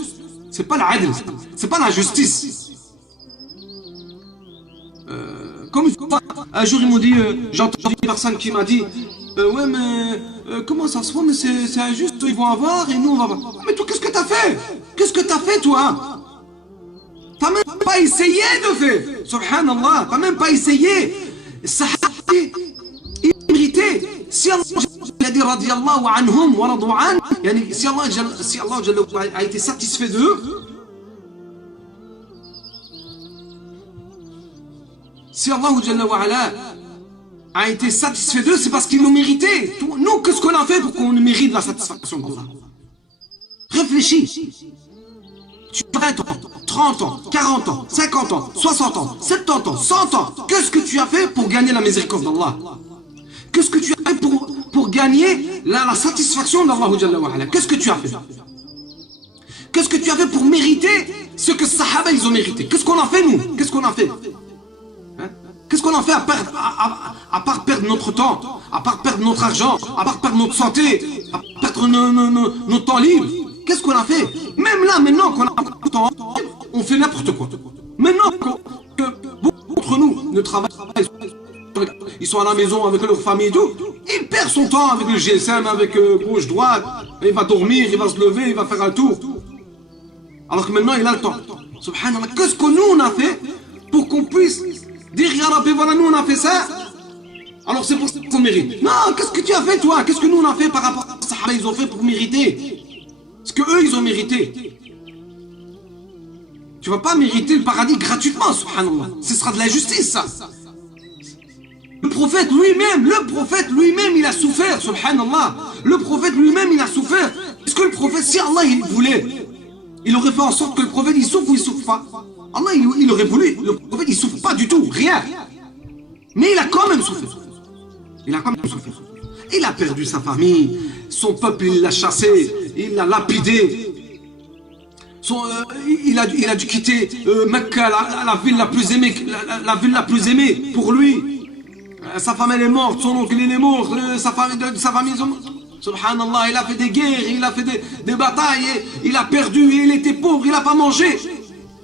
C'est pas la adl. C'est pas la justice. Comme un jour ils m'ont dit, j'ai entendu une personne qui m'a dit, ouais mais comment ça se fait, mais c'est injuste, ils vont avoir et nous on va avoir. Mais toi qu'est-ce que t'as fait? Qu'est-ce que t'as fait toi? T'as même pas essayé de faire. Subhanallah, t'as même pas essayé. Ça si Allah a dit radiallahu anhum wa radu an, si Allah a été satisfait d'eux, si Allah a été satisfait d'eux, c'est parce qu'ils l'ont mérité. Nous, qu'est-ce qu'on a fait pour qu'on mérite la satisfaction d'Allah? Réfléchis. Tu as 20 ans, 30 ans, 40 ans, 50 ans, 60 ans, 70 ans, 100 ans. Qu'est-ce que tu as fait pour gagner la miséricorde d'Allah? Qu'est-ce que tu as fait pour gagner la satisfaction d'Allah? Qu'est-ce que tu as fait? Qu'est-ce que tu as fait pour mériter ce que les Sahaba ils ont mérité? Qu'est-ce qu'on a fait nous? Qu'est-ce qu'on a fait? Qu'est-ce qu'on a fait à part perdre notre temps, à part perdre notre argent, à part perdre notre santé, à part perdre notre temps libre? Qu'est-ce qu'on a fait? Même là, maintenant qu'on a encore temps, on fait n'importe quoi. Maintenant que beaucoup d'entre nous ne travaillent pas, ils sont à la maison avec leur famille et tout, il perd son temps avec le GSM, avec gauche, droite, il va dormir, il va se lever, il va faire un tour. Alors que maintenant il a le temps. Subhanallah, qu'est-ce que nous on a fait pour qu'on puisse dire Ya Rabbi, voilà, nous on a fait ça, alors c'est pour ça qu'on mérite. Non, qu'est-ce que tu as fait toi? Qu'est-ce que nous on a fait par rapport à ce qu'ils ont fait pour mériter ce que eux ils ont mérité? Tu vas pas mériter le paradis gratuitement, subhanallah. Ce sera de la justice ça. Le prophète lui-même, il a souffert, subhanallah. Le prophète lui-même, il a souffert. Est-ce que le prophète, si Allah il voulait, il aurait fait en sorte que le prophète il souffre ou il souffre pas? Allah il aurait voulu, le prophète il souffre pas du tout, rien. Mais il a quand même souffert. Il a quand même souffert. Il a perdu sa famille, son peuple il l'a chassé, il l'a lapidé. Il a dû quitter Mecca, la ville la plus aimée, la ville la plus aimée pour lui. Sa femme elle est morte, son oncle il est mort, sa famille ils ont... Subhanallah, il a fait des guerres, il a fait des batailles, il a perdu, il était pauvre, il n'a pas mangé.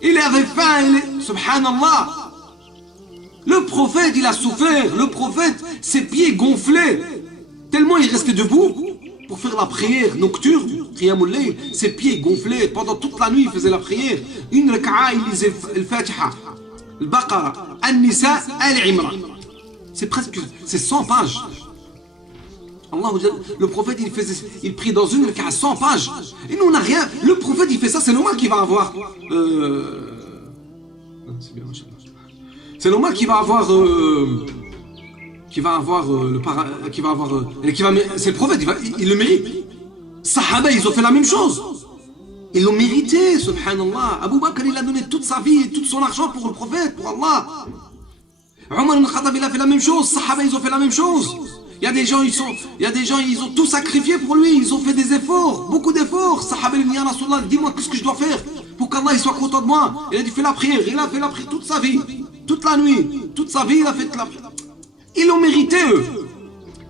Il avait faim, Subhanallah. Le prophète, il a souffert. Le prophète, ses pieds gonflaient. Tellement il restait debout pour faire la prière nocturne. Qiyamul Layl, ses pieds gonflaient. Pendant toute la nuit, il faisait la prière. Une raka'a, il lisait le Fatiha, le Baqara, An-Nisa, Al-Imran. C'est 100 pages. Allah, le prophète, il prie dans une raka'a 100 pages. Et nous, on n'a rien. Le prophète, il fait ça, c'est normal qu'il va avoir... C'est bien, c'est normal qu'il va avoir c'est le prophète, il le mérite. Sahaba, ils ont fait la même chose. Ils l'ont mérité, subhanallah. Abu Bakr, il a donné toute sa vie et tout son argent pour le prophète, pour Allah. Omar ibn Khattab, il a fait la même chose. Sahaba, ils ont fait la même chose. Il y a des gens, ils ont tout sacrifié pour lui. Ils ont fait des efforts, beaucoup d'efforts. Sahaba, il dit, Ya Rasulallah, dis-moi qu'est-ce que je dois faire pour qu'Allah il soit content de moi. Il a dit, fais la prière. Il a fait la prière toute sa vie. Toute la nuit, toute sa vie, il a fait la prière. Ils l'ont mérité, eux.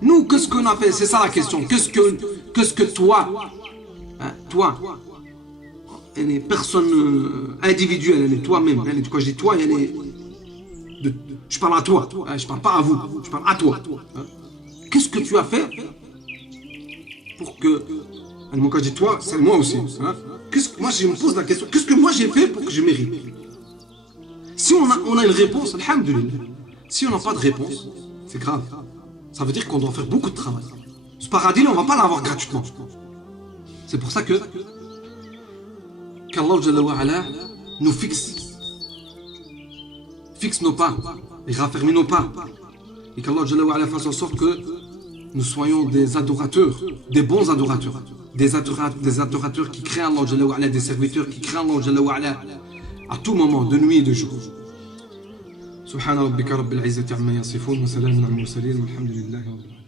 Nous, qu'est-ce qu'on a fait? C'est ça la question. Qu'est-ce que toi, hein, toi, personne individuelle, toi-même, quand je dis toi, je parle à toi, je parle pas à vous, je parle à toi. Hein. Qu'est-ce que tu as fait pour que... Quand je dis toi, c'est moi aussi. Hein. Moi, je me pose la question, qu'est-ce que moi j'ai fait pour que je mérite? Si on a une réponse, alhamdulillah. Si on n'a pas de réponse, c'est grave. Ça veut dire qu'on doit faire beaucoup de travail. Ce paradis, on ne va pas l'avoir gratuitement. C'est pour ça que qu'Allah Jalla wa Ala nous fixe nos pas et raffermit nos pas. Et qu'Allah Jalla wa Ala fasse en sorte que nous soyons des adorateurs, des bons adorateurs, des adorateurs qui créent Allah Jalla wa Ala, des serviteurs qui créent Allah Jalla wa Ala à tout moment, de nuit et de jour. Subhana rabbika rabbil izzati amma yasifun wa salamun al mursalin walhamdulillahi rabbil alamin.